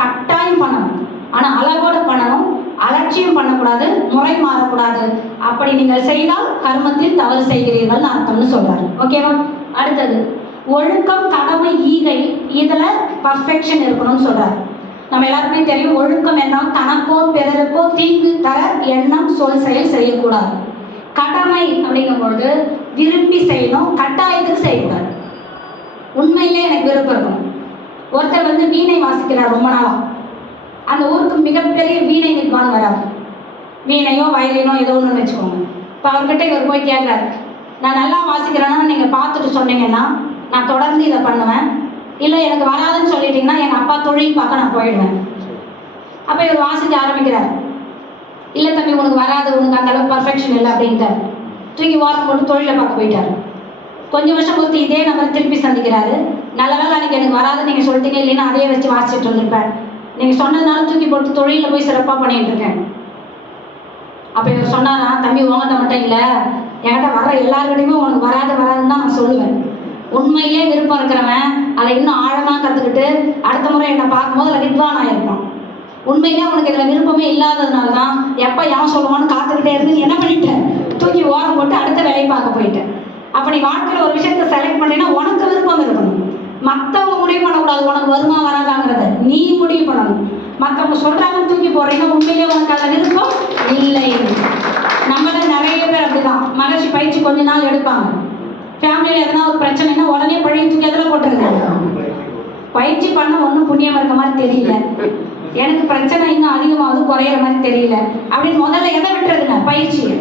கட்டாயம் பண்ணணும், ஆனா அளவோட பண்ணணும், அலட்சியம் பண்ணக்கூடாது, முறை மாறக்கூடாது. அப்படி நீங்கள் செய்தால் கர்மத்தில் தவறு செய்கிறீர்கள் அர்த்தம்னு சொல்றாரு. ஓகேவா? அடுத்தது ஒழுக்கம், கடமை, ஈகை, இதுல பர்ஃபெக்ஷன் இருக்கணும்னு சொல்றாரு. நம்ம எல்லாருக்குமே தெரியும், ஒழுக்கம் என்றால் தனக்கோ பிறருக்கோ தீங்கு தர எண்ணம் சொல் செயல் செய்யக்கூடாது. கடமை அப்படிங்கும் பொழுது விரும்பி செய்யணும், கட்டாயத்துக்கு செய்யக்கூடாது. உண்மையிலே எனக்கு விருப்பம் இருக்கும். ஒருத்தர் வந்து வீணை வாசிக்கிறார் ரொம்ப நாளா, அந்த ஊருக்கு மிகப்பெரிய வீணை வித்வான் வராது, வீணையோ வயலினோ ஏதோ ஒன்று வச்சுக்கோங்க. இப்போ அவர்கிட்ட இவர் போய் கேட்குறாரு, நான் நல்லா வாசிக்கிறேன்னா நீங்கள் பார்த்துட்டு சொன்னீங்கன்னா நான் தொடர்ந்து இதை பண்ணுவேன், இல்லை எனக்கு வராதுன்னு சொல்லிட்டீங்கன்னா எங்கள் அப்பா தொழில் பார்க்க நான் போயிடுவேன். அப்போ இவர் வாசிக்க ஆரம்பிக்கிறார். இல்லை தம்பி உனக்கு வராது, உனக்கு அந்த அளவுக்கு பர்ஃபெக்ஷன் இல்லை அப்படின்ட்டார். தூக்கி வாரம் போட்டு தொழிலை பார்க்க போயிட்டார். கொஞ்சம் வருஷம் பொறுத்து இதே நபர் திருப்பி சந்திக்கிறாரு. நல்ல வேலை அன்றைக்கி எனக்கு வராது நீங்கள் சொல்லிட்டீங்க, இல்லைன்னா அதையே வச்சு வாசிச்சுட்டு இருந்திருப்பேன், நீங்கள் சொன்னதுனால தூக்கி போட்டு தொழிலில் போய் சிறப்பாக பண்ணிட்டு இருக்கேன். அப்போ இவர் சொன்னாரா, தம்பி உங்கள்கிட்ட மட்டும் இல்லை, என்கிட்ட வர எல்லாருக்கிட்டையுமே உனக்கு வராதுன்னு தான் நான் சொல்லுவேன். உண்மையிலே விருப்பம் இருக்கிறவன் அதை இன்னும் ஆழமாக கற்றுக்கிட்டு அடுத்த முறை என்னை பார்க்கும்போது அதில் வித்வான் ஆகிருப்பான். உண்மையிலே உனக்கு இதில் விருப்பமே இல்லாததுனால தான் எப்போ யான் சொல்லுவான்னு காத்துக்கிட்டே இருந்து என்ன பண்ணிட்டேன், தூக்கி ஓரம் போட்டு அடுத்த வேலையை பார்க்க போயிட்டேன். அப்போ நீ வாழ்க்கையில் ஒரு விஷயத்தை செலக்ட் பண்ணினா உனக்கு விருப்பம் இருக்கணும், மற்றவங்க முடிவு பண்ணக்கூடாது உனக்கு வருமா வராதாங்கிறத நீ முடிவு பண்ணணும். மற்றவங்க சொல்கிறாங்கன்னு தூக்கி போடுறீங்கன்னா உண்மையிலே உனக்கு அதில் விருப்பம் இல்லை. நம்மள நிறைய பேர் அப்படிதான். மகர்ஷி பயிற்சி கொஞ்ச நாள் எடுப்பாங்க, ஃபேமிலியில் எதனா ஒரு பிரச்சனைனா உடனே பழைய தூக்கி எதில் போட்டுருக்காங்க. பயிற்சி பண்ண ஒன்றும் புண்ணியம் இருக்க மாதிரி தெரியல, எனக்கு பிரச்சனை இன்னும் அதிகமாகுது குறையிற மாதிரி தெரியல அப்படின்னு முதல்ல எதை விட்டுறதுங்க, பயிற்சியை.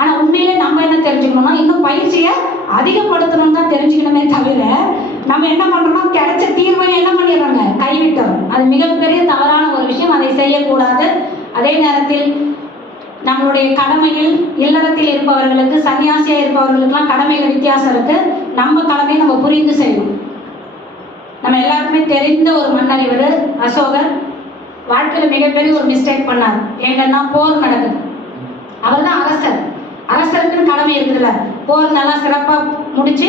ஆனால் உண்மையிலே நம்ம என்ன தெரிஞ்சுக்கணும்னா இன்னும் பயிற்சியை அதிகப்படுத்தணும்னு தான் தெரிஞ்சுக்கணுமே தவிர நம்ம என்ன பண்ணுறோம்னா கிடைச்ச தீர்வை என்ன பண்ணிடுறோங்க, கைவிட்டோம். அது மிகப்பெரிய தவறான ஒரு விஷயம், அதை செய்யக்கூடாது. அதே நேரத்தில் நம்மளுடைய கடமையில் இல்லறத்தில் இருப்பவர்களுக்கு, சன்னியாசியாக இருப்பவர்களுக்கெல்லாம் கடமையில் வித்தியாசம் இருக்கு. நம்ம கடமையை நம்ம புரிந்து செய்யணும். நம்ம எல்லாருக்குமே தெரிந்த ஒரு மன்னர் இவர் அசோகர். வாழ்க்கையில் மிகப்பெரிய ஒரு மிஸ்டேக் பண்ணார். எங்கன்னா போர் நடக்குது, அவர் தான் அரசர், அரசருக்குன்னு கடமை இருக்குதுல்ல, போர் நல்லா சிறப்பாக முடிச்சு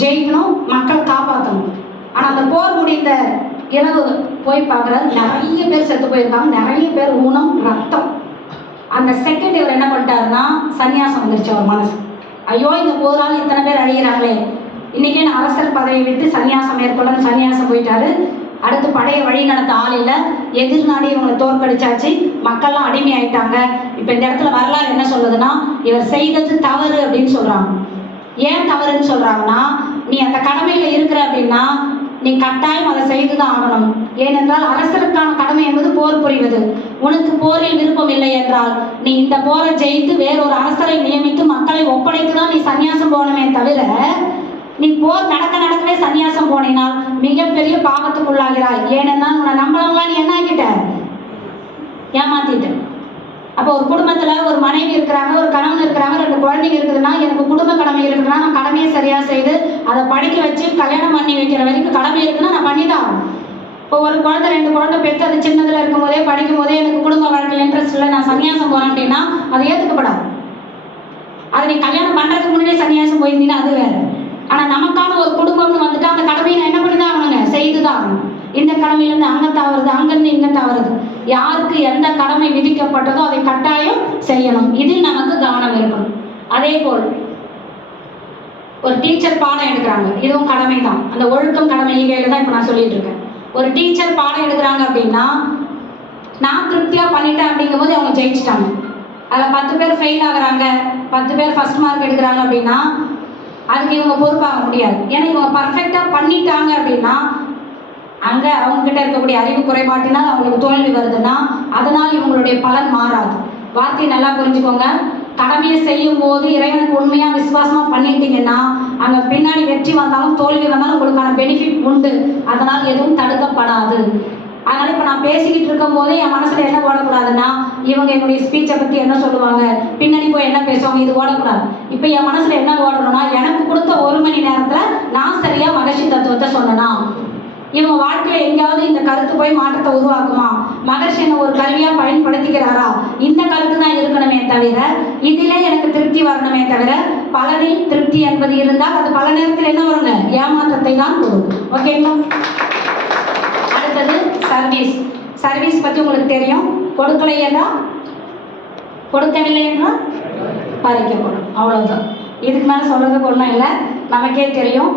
ஜெயிக்கணும், மக்கள் காப்பாற்றணும். ஆனால் அந்த போர் முடிந்த இரவு போய் பார்க்குறாரு, நிறைய பேர் செத்து போயிருக்காங்க, நிறைய பேர் ஊனம் ரத்தம். அந்த செகண்ட் இவர் என்ன பண்ணிட்டாருன்னா சன்னியாசம் வந்துருச்சு அவர் மனசு. ஐயோ இந்த போரால் இத்தனை பேர் அழிகிறாங்களே, இன்னைக்கே நான் அரசர் பதவியை விட்டு சன்னியாசம் மேற்கொள்ள சன்னியாசம் போயிட்டாரு. அடுத்து படையை வழி நடத்த ஆள் இல்லை, எதிர்நாடி இவங்களை தோற்கடிச்சாச்சு, மக்கள்லாம் அடிமை ஆயிட்டாங்க. இப்போ இந்த இடத்துல வரலாறு என்ன சொல்லுதுன்னா இவர் செய்தது தவறு அப்படின்னு சொல்றாங்க. ஏன் தவறுன்னு சொல்றாங்கன்னா, நீ அந்த கடமையில இருக்கிற அப்படின்னா நீ கட்டாயம் அதை செய்துதான் ஆகணும். ஏனென்றால் அரசருக்கான கடமை என்பது போர் புரிவது. உனக்கு போரில் விருப்பம் இல்லை என்றால் நீ இந்த போரை ஜெயித்து வேறொரு அரசரை நியமித்து மக்களை ஒப்படைத்து தான் நீ சன்னியாசம் போகணுமே தவிர நீ போர் நடக்கவே சன்னியாசம் போனினால் மிகப்பெரிய பாவத்துக்குள்ளாகிறாய். ஏனென்றால் உன்னை நம்பளவங்களா நீ என்ன ஆகிட்ட, ஏமாத்திட்ட. அப்போ ஒரு குடும்பத்தில் ஒரு மனைவி இருக்கிறாங்க, ஒரு கணவன் இருக்கிறாங்க, 2 குழந்தைங்க இருக்குதுன்னா எனக்கு குடும்ப கடமை இருக்குதுன்னா நான் கடமையை சரியாக செய்து அதை படிக்க வச்சு கல்யாணம் பண்ணி வைக்கிற வரைக்கும் கடமை இருக்குன்னா நான் பண்ணி தான் ஆகணும். இப்போ ஒரு குழந்தை 2 குழந்தை பெற்று அது சின்னதில் இருக்கும் போதே படிக்கும் போதே எனக்கு குடும்ப வாழ்க்கையில் இன்ட்ரெஸ்ட் இல்லை, நான் சன்னியாசம் போகிறேன் அப்படின்னா அது ஏற்றுக்கப்படாது. அதை நீ கல்யாணம் பண்ணுறதுக்கு முன்னாடியே சன்னியாசம் போயிருந்தீங்கன்னா அது வேறு. ஆனால் நமக்கான ஒரு குடும்பம்னு வந்துட்டு அந்த கடமையை நான் என்ன பண்ணி தான் ஆகணுங்க, செய்து தான் ஆகணும். இந்த கடமையிலேருந்து அங்கே தவறுது, அங்கேருந்து இங்கே தவறுது. யாருக்கு எந்த கடமை விதிக்கப்பட்டதோ அதை கட்டாயம் செய்யணும். இதில் நமக்கு கவனம் இருக்கணும். அதே போல் ஒரு டீச்சர் பாடம் எடுக்கிறாங்க, இதுவும் கடமை தான். அந்த ஒழுக்கம் கடமை ஈகையில் தான் இப்போ நான் சொல்லிட்டு இருக்கேன். ஒரு டீச்சர் பாடம் எடுக்கிறாங்க அப்படின்னா நான் திருப்தியாக பண்ணிட்டேன் அப்படிங்கும் போது அவங்க ஜெயிச்சிட்டாங்க. அதில் 10 பேர் ஃபெயில் ஆகுறாங்க, 10 பேர் ஃபர்ஸ்ட் மார்க் எடுக்கிறாங்க அப்படின்னா அதுக்கு இவங்க பொறுப்பாக முடியாது. ஏன்னா இவங்க பர்ஃபெக்டாக பண்ணிட்டாங்க அப்படின்னா அங்கே அவங்ககிட்ட இருக்கக்கூடிய அறிவு குறைபாட்டினால் அவங்களுக்கு தோல்வி வருதுன்னா அதனால் இவங்களுடைய பலன் மாறாது. வார்த்தையை நல்லா புரிஞ்சுக்கோங்க. கடமையை செய்யும் போது இறைவனுக்கு உண்மையாக விசுவாசமாக பண்ணிட்டீங்கன்னா அங்கே பின்னாடி வெற்றி வந்தாலும் தோல்வி வந்தாலும் உங்களுக்கான பெனிஃபிட் உண்டு. அதனால் எதுவும் தடுக்கப்படாது. அதனால் இப்போ நான் பேசிக்கிட்டு இருக்கும் போதே என் மனசில் என்ன ஓடக்கூடாதுன்னா, இவங்க என்னுடைய ஸ்பீச்சை பற்றி என்ன சொல்லுவாங்க, பின்னாடி போய் என்ன பேசுவாங்க, இது ஓடக்கூடாது. இப்போ என் மனசில் என்ன ஓடணும்னா, எனக்கு கொடுத்த 1 மணி நேரத்தில் நான் சரியாக மகர்ஷி தத்துவத்தை சொன்னேனா, இவங்க வாழ்க்கையில் எங்கேயாவது இந்த கருத்து போய் மாற்றத்தை உருவாக்குமா, மகர்ஷி என்ன ஒரு கருவியாக பயன்படுத்திக்கிறாரா, இந்த கருத்து தான் இருக்கணுமே தவிர இதிலே எனக்கு திருப்தி வரணுமே தவிர பலனில் திருப்தி என்பது இருந்தால் அது பல நேரத்தில் என்ன வருங்க, ஏமாற்றத்தை தான் கொடுக்கும். ஓகேங்களா? அடுத்தது சர்வீஸ். சர்வீஸ் பற்றி உங்களுக்கு தெரியும். கொடுக்கலை என்றால், கொடுக்கவில்லை என்றால் பறிக்கப்படும். அவ்வளோதான். இதுக்கு மேலே சொல்கிறதுக்கு ஒன்றும் இல்லை. நமக்கே தெரியும்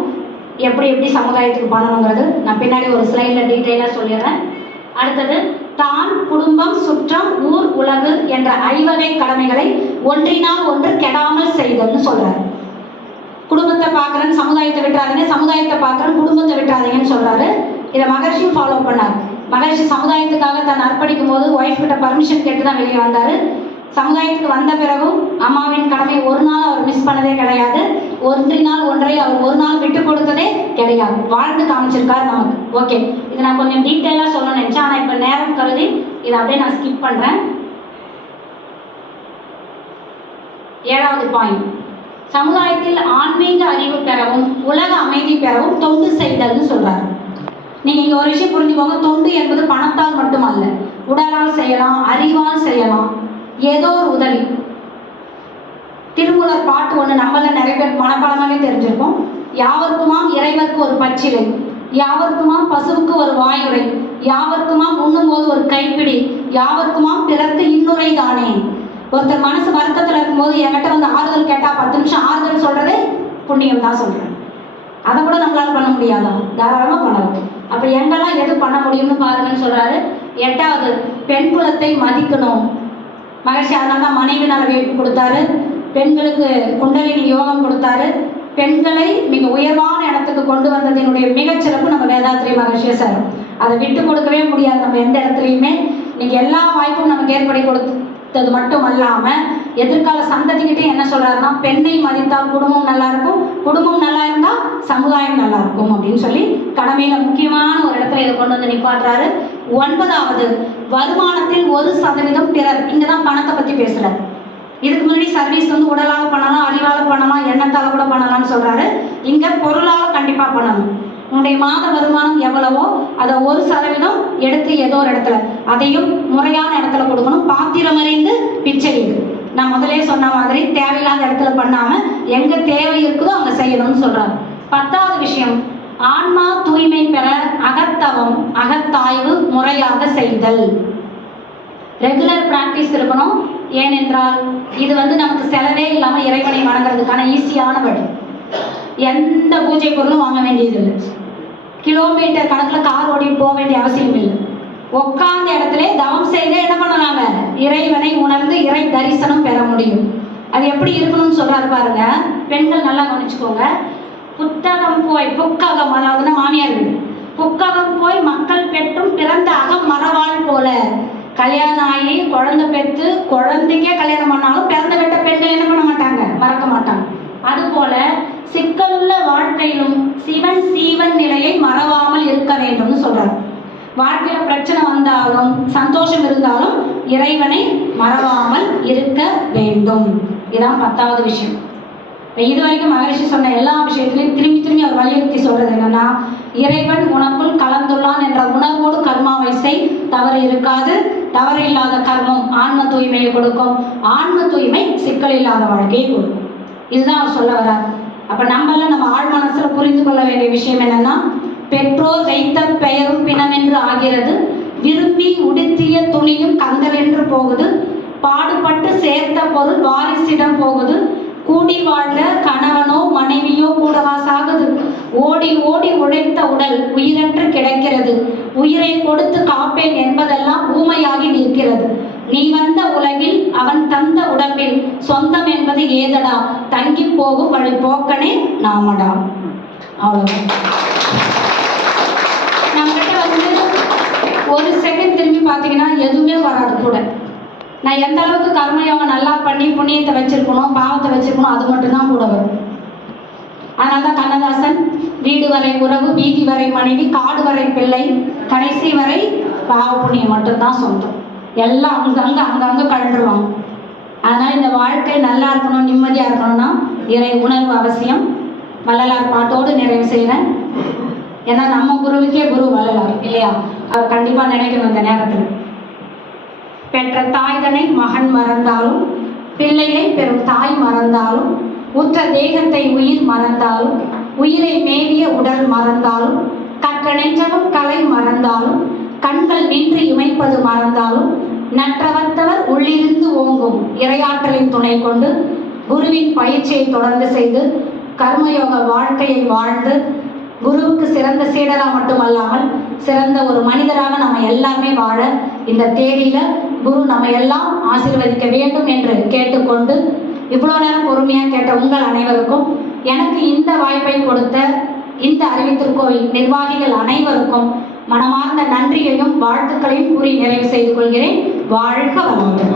எப்படி எப்படி சமுதாயத்துக்கு பண்ணணுங்கிறது. நான் பின்னாடி ஒரு ஸ்லைடில் டீட்டெயிலாக சொல்லிடுறேன். அடுத்தது தான், குடும்பம், சுற்றம், ஊர், உலகு என்ற 5 வகை கடமைகளை ஒன்றினால் ஒன்று கெடாமல் செய்தல்னு சொல்கிறார். குடும்பத்தை பார்க்குறேன்னு சமுதாயத்தை விட்டுறாதீங்க, சமுதாயத்தை பார்க்குறேன்னு குடும்பத்தை விட்டுறாதீங்கன்னு சொல்கிறாரு. இதை மகர்ஷியும் ஃபாலோ பண்ணார். மகர்ஷி சமுதாயத்துக்காக தன் அர்ப்பணிக்கும் போது ஒய்ஃப் கிட்ட பர்மிஷன் கேட்டு தான் வெளியே வந்தார். சமுதாயத்துக்கு வந்த பிறகும் அம்மாவின் கடமை ஒரு நாள் அவர் மிஸ் பண்ணதே கிடையாது. ஒன்றினால் ஒன்றை அவர் ஒரு நாள் விட்டு கொடுத்ததே கிடையாது. வாழ்ந்து காமிச்சிருக்காரு நமக்கு. ஓகே, இது நான் கொஞ்சம் டீட்டெயிலாக சொல்லணும்னு நினச்சேன். ஆனால் இப்போ நேரம் கருதி இதை அப்படியே நான் ஸ்கிப் பண்ணுறேன். 7வது பாயிண்ட், சமுதாயத்தில் ஆன்மீக அறிவு பெறவும் உலக அமைதி பெறவும் தொண்டு செய்தல்னு சொல்றாரு. நீங்க இங்க ஒரு விஷயம் புரிஞ்சுக்கோங்க. தொண்டு என்பது பணத்தால் மட்டுமல்ல, உடலால் செய்யலாம், அறிவால் செய்யலாம், ஏதோ ஒரு உதவி. திருமூலர் பாட்டு ஒன்று நம்மள நிறைய பேர் மனப்பாடமாகவே தெரிஞ்சிருக்கும். யாவர்க்குமாம் இறைவர்க்கு ஒரு பச்சிலை, யாவர்க்குமாம் பசுவுக்கு ஒரு வாயுரை, யாவர்க்குமாம் உண்ணும்போது ஒரு கைப்பிடி, யாவர்க்குமாம் பிறர்க்கு இன்னுரை தானே. ஒருத்தர் மனசு வருத்தத்தில் இருக்கும்போது என்கிட்ட வந்து ஆறுதல் கேட்டால் 10 நிமிஷம் ஆறுதல் சொல்றதே புண்ணியம் தான் சொல்றேன். அதை கூட நம்மளால பண்ண முடியாதா? தாராளமாக பண்ணலாம். அப்போ எங்கெல்லாம் எது பண்ண முடியும்னு பாருங்கன்னு சொல்றாரு. 8வது, பெண் குலத்தை மதிக்கணும். மகர்ஷி அதனால தான் மனைவி நல வேட்பு கொடுத்தாரு. பெண்களுக்கு குண்டலினி யோகம் கொடுத்தாரு. பெண்களை மிக உயர்வான இடத்துக்கு கொண்டு வந்ததினுடைய மிகச்சிறப்பு நம்ம வேதாத்ரி மகர்ஷியை சார். அதை விட்டு கொடுக்கவே முடியாது நம்ம எந்த இடத்துலையுமே. இன்னைக்கு எல்லா வாய்ப்பும் நமக்கு ஏற்படி கொடுத்தது மட்டும் அல்லாமல் எதிர்கால சந்ததிக்கிட்டே என்ன சொல்றாருன்னா, பெண்ணை மதித்தால் குடும்பம் நல்லா இருக்கும், குடும்பம் நல்லா இருந்தால் சமுதாயம் நல்லா இருக்கும் அப்படின்னு சொல்லி கடமையில முக்கியமான ஒரு இடத்துல இதை கொண்டு வந்து நிப்பாட்டுறாரு. 9வது, வருமானத்தில் 1% பிறர். இங்கே தான் பணத்தை பற்றி பேசுறாரு. இதுக்கு முன்னாடி சர்வீஸ் வந்து உடலால் பண்ணலாம், அறிவால் பண்ணலாம், எண்ணத்தால் கூட பண்ணலாம்னு சொல்றாரு. இங்கே பொருளால் கண்டிப்பாக பண்ணணும். உன்னுடைய மாத வருமானம் எவ்வளவோ அதை 1% எடுத்து ஏதோ ஒரு இடத்துல அதையும் முறையான இடத்துல கொடுக்கணும். பாத்திரம் அறிந்து பிச்சை எடு. நான் முதலே சொன்ன மாதிரி தேவையில்லாத இடத்துல பண்ணாம எங்க தேவை இருக்குதோ அங்க செய்யணும்னு சொல்றாரு. 10வது விஷயம், ஆன்மா தூய்மை பெற அகத்தவம், அகத்தாய்வு முறையாக செய்தல். ரெகுலர் பிராக்டிஸ் இருக்கணும். ஏனென்றால் இது வந்து நமக்கு செலவே இல்லாமல் இறைவனை வணங்குறதுக்கான ஈஸியான வழி. எந்த பூஜை பொருளும் வாங்க வேண்டியது இல்லை. கிலோமீட்டர் கணக்கில் கார் ஓடிட்டு போக வேண்டிய அவசியம் இல்லை. உட்கார்ந்த இடத்துல தவம் செய்து என்ன பண்ணலாங்க, இறைவனை உணர்ந்து இறை தரிசனம் பெற முடியும். அது எப்படி இருக்கணும்னு சொல்றாரு பாருங்க. பெண்கள் நல்லா கவனிச்சுக்கோங்க. புத்தகம் போய் புக்ககம், அதாவதுன்னா மாமியார் வீடு, புக்ககம் போய் மக்கள் பெற்றும் பிறந்த அகம் மறவாள் போல. கல்யாணம் ஆகி குழந்தை பெற்று குழந்தைக்கே கல்யாணம் பண்ணாலும் பிறந்த பெற்ற பெண்கள் என்ன பண்ண மாட்டாங்க, மறக்க மாட்டாங்க. அதுபோல சிக்கலுள்ள வாழ்க்கையிலும் சிவன் சீவன் நிலையை மறவாமல் இருக்க வேண்டும்னு சொல்றாரு. வாழ்க்கையில பிரச்சனை வந்தாலும் சந்தோஷம் இருந்தாலும் இறைவனை மறவாமல் இருக்க வேண்டும். இதான் 10வது விஷயம். இது வரைக்கும் மகரிஷி சொன்ன எல்லா விஷயத்திலையும் திரும்பி திரும்பி அவர் வலியுறுத்தி சொல்றது என்னன்னா, இறைவன் உனக்குள் கலந்துள்ளான் என்ற உணர்வோடு கர்மாவை செய், தவறு இருக்காது. தவறு இல்லாத கர்மம் ஆன்ம தூய்மையை கொடுக்கும், ஆன்ம தூய்மை சிக்கல் இல்லாத வாழ்க்கையை கொடுக்கும். இதுதான் அவர் சொல்ல வர்றார். அப்ப நம்ம ஆழ் மனசுல புரிந்து கொள்ள வேண்டிய விஷயம் என்னன்னா, பெற்றோர் வைத்த பெயரும் பிணமென்று ஆகிறது, விரும்பி உடுத்திய துணியும் கந்தவென்று போகுது, பாடுபட்டு சேர்த்த பொருள் வாரிசிடம் போகுது, கூடி வாழ்ந்த கணவனோ மனைவியோ கூடவா சாகுது, ஓடி ஓடி உழைத்த உடல் உயிரற்று கிடக்கிறது, உயிரை கொடுத்து காப்பேன் என்பதெல்லாம் ஊமையாகி நிற்கிறது, நீ வந்த உலகில் அவன் தந்த உடம்பில் சொந்தம் என்பது ஏதடா, தங்கி போகும் வழி போக்கனே நாமடா. அவ்வளவுதான். நம்மகிட்ட வந்து ஒரு செகண்ட் திரும்பி பார்த்தீங்கன்னா எதுவுமே வராது கூட. நான் எந்த அளவுக்கு கர்மயோகம் நல்லா பண்ணி புண்ணியத்தை வச்சிருக்கணும், பாவத்தை வச்சிருக்கணும், அது மட்டும்தான் கூட வரும். அதனால தான் கண்ணதாசன் வீடு வரை உறவு, வீதி வரை மனைவி, காடு வரை பிள்ளை, கடைசி வரை பாவ புண்ணியம் மட்டும்தான் சொந்தம். எல்லாம் அங்கங்க கழண்டுருவாங்க. அதனால இந்த வாழ்க்கை நல்லா இருக்கணும், நிம்மதியாக இருக்கணும்னா இறை உணர்வு அவசியம். வள்ளலார் பாட்டோடு நிறைவு செய்கிறேன். ஏன்னா நம்ம குருவுக்கே குரு வள்ளலார் இல்லையா? அவர் கண்டிப்பாக நினைக்கணும் இந்த நேரத்தில். பெற்ற தாய்தனை மகன் மறந்தாலும், பிள்ளையை பெறும் தாய் மறந்தாலும், உற்ற தேகத்தை உயிர் மறந்தாலும், உயிரை மேவிய உடல் மறந்தாலும், கற்ற நெஞ்சமும் கலை மறந்தாலும், கண்கள் நின்று இமைப்பது மறந்தாலும், நற்றவத்தவர் உள்ளிருந்து ஓங்கும் இறையாற்றலின் துணை கொண்டு குருவின் பயிற்சியை தொடர்ந்து செய்து கர்மயோக வாழ்க்கையை வாழ்ந்து குருவுக்கு சிறந்த சீடராக மட்டுமல்லாமல் சிறந்த ஒரு மனிதராக நம்ம எல்லாமே வாழ இந்த தேதியில குரு நம்ம எல்லாம் ஆசீர்வதிக்க வேண்டும் என்று கேட்டுக்கொண்டு, இவ்வளோ நேரம் பொறுமையாக கேட்ட உங்கள் அனைவருக்கும், எனக்கு இந்த வாய்ப்பை கொடுத்த இந்த அறிவித்திருக்கோவில் நிர்வாகிகள் அனைவருக்கும் மனமார்ந்த நன்றியையும் வாழ்த்துக்களையும் கூறி நிறைவு செய்து கொள்கிறேன். வாழ்க வளமுடன்.